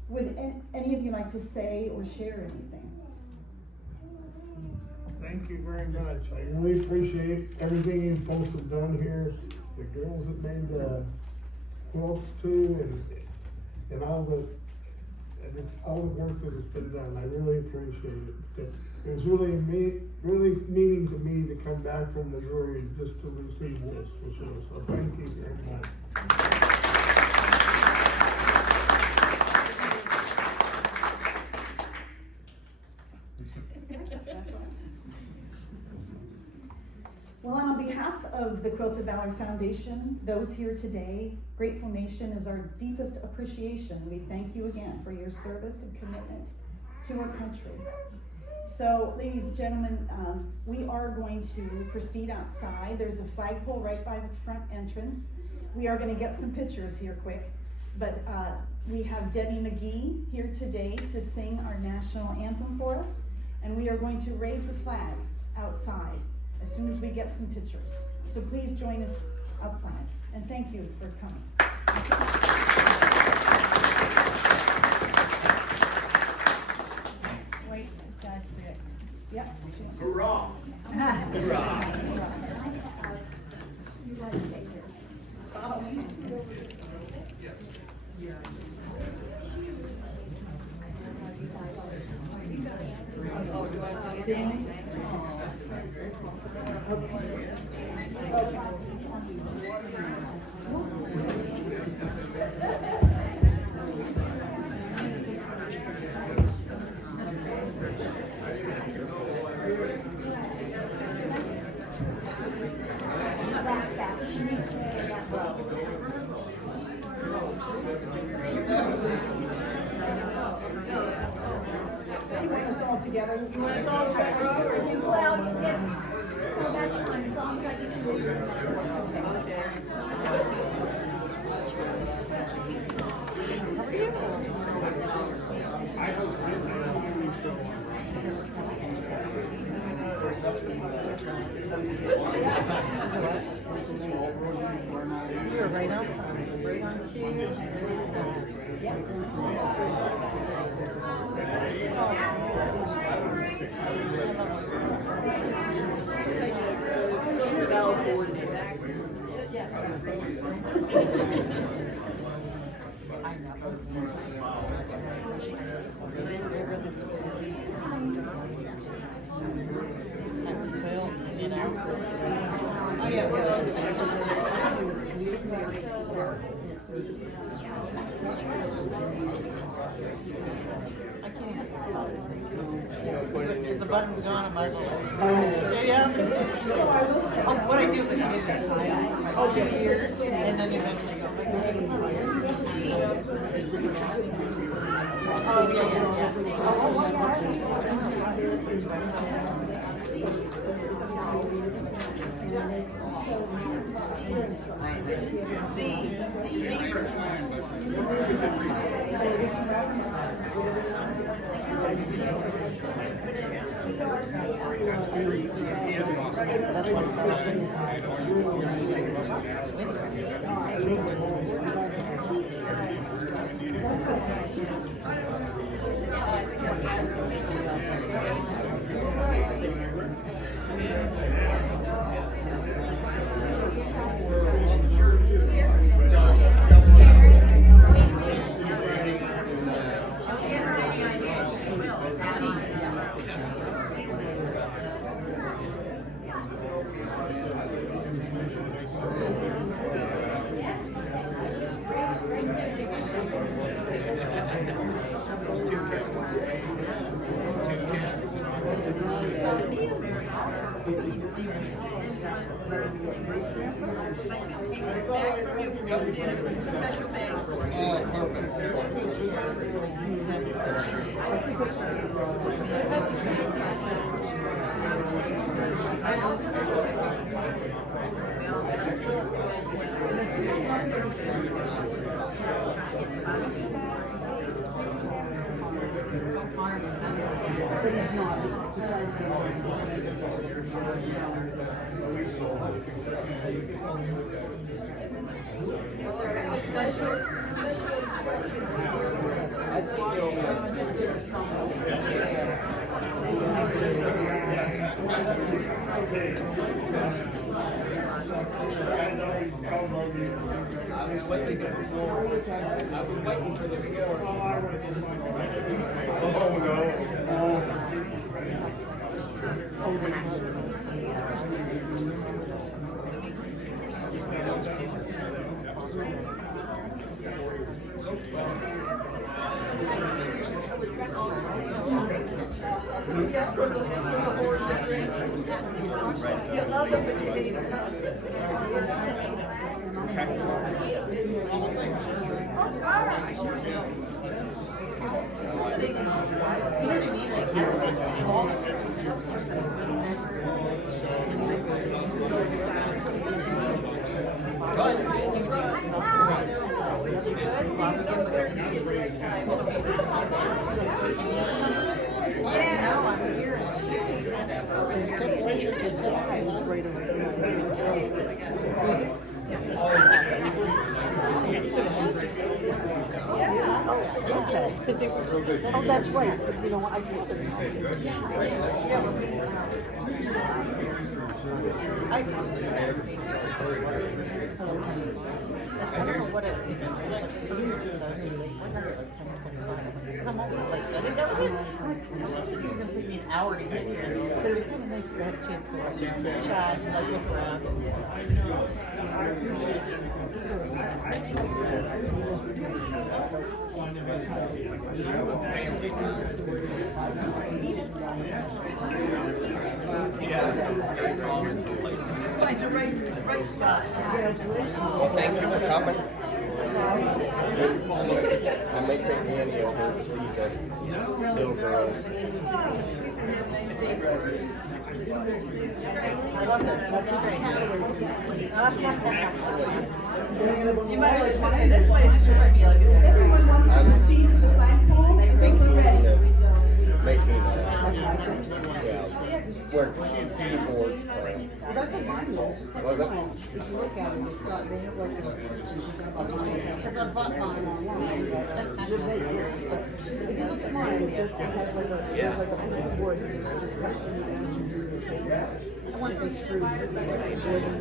Would any of you like to say or share anything? Thank you very much. I really appreciate everything you folks have done here the girls that made the quilts too, and all the work that has been done. I really appreciate it. It was really meaning to me to come back from Missouri just to receive this for sure. So thank you very much. Well, and on behalf of the Quilt of Valor Foundation, those here today, Grateful Nation is our deepest appreciation. We thank you again for your service and commitment to our country. So, ladies and gentlemen, we are going to proceed outside. There's a flagpole right by the front entrance. We are going to get some pictures here quick, but we have Debbie McGee here today to sing our national anthem for us, and we are going to raise a flag outside as soon as we get some pictures. So please join us outside, and thank you for coming. Wait, that's it. Yep. Hurrah! You guys take care. Follow me. You want us all together? You want us all to back row, or you? Well, yeah. No, that's fine, as long as I get to do it. You were right on time, right on cue. If the button's gone, I might as well. Yeah. Oh, what I do is I can get that high 2 years, and then eventually go. Oh, that's one You love them, but you hate them. Okay. Because they were just. Oh, that's right. But you know what? I see other time. I don't know what I was thinking. Because I'm always late. So I think that was it. I was thinking it was going to take me an hour to get here. But it was kind of nice because I had a chance to like chat and like look around. Find the right spot. Congratulations. Well, thank you for coming. I may take Annie over to see the little girls. I love this. That's great. You might as well say this way. This might be like a Everyone wants to proceed to the flagpole. I think we're ready. Making, where keyboards. That's what mine was, just like Was it? mine. If you look at it, it's got, they have like a description. Because I bought mine online, but it made yours. But if you look at mine, it just has like a, there's like a piece of wood, and you just tuck in the edge and you take it. I want to say screws, but like wood and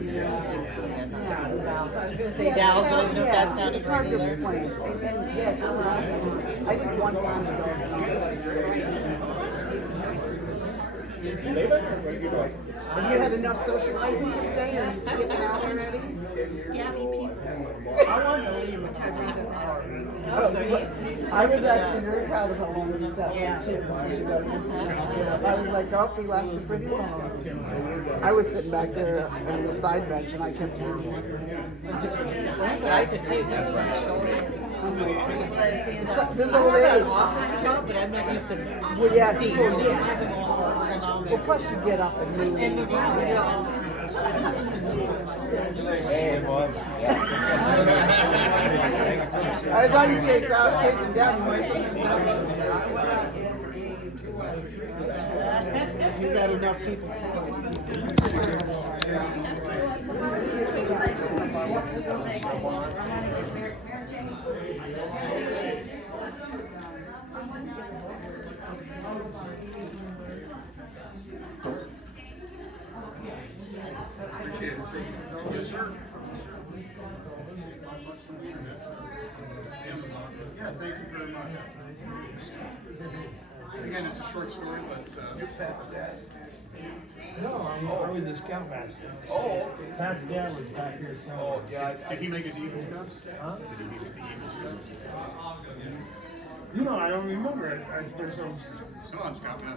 dowels. I was gonna say dowels, but I don't know if that sounded it's hard right to either. explain. And yeah, it's really awesome. I did one time ago, Have you had enough socializing for today? Are you skipping out already? Yeah, I mean, people. I want to leave, which I did. Oh, So he's I was actually very proud of how long we sat Yeah. too before you go to Institute. I was like, oh, he lasted pretty long. I was sitting back there on the side bench and I kept hearing. That's what I said too. This old age. Office job, but I'm not used to wooden Yeah, seats. cool, You know, yeah. I have to go all around Well, plus you get up and move. and move around. We do all. I thought you chase him down. You might He's had enough people. Yes, sir. Yeah, thank you very much. Again, it's a short story, but No, I was a scoutmaster. Oh. Pascal was back here somewhere. Oh, yeah. did he make a Eagle Scouts? Huh? Did he make the Eagle Scouts? You know, I don't remember it. There's some Come on, Scoutmaster.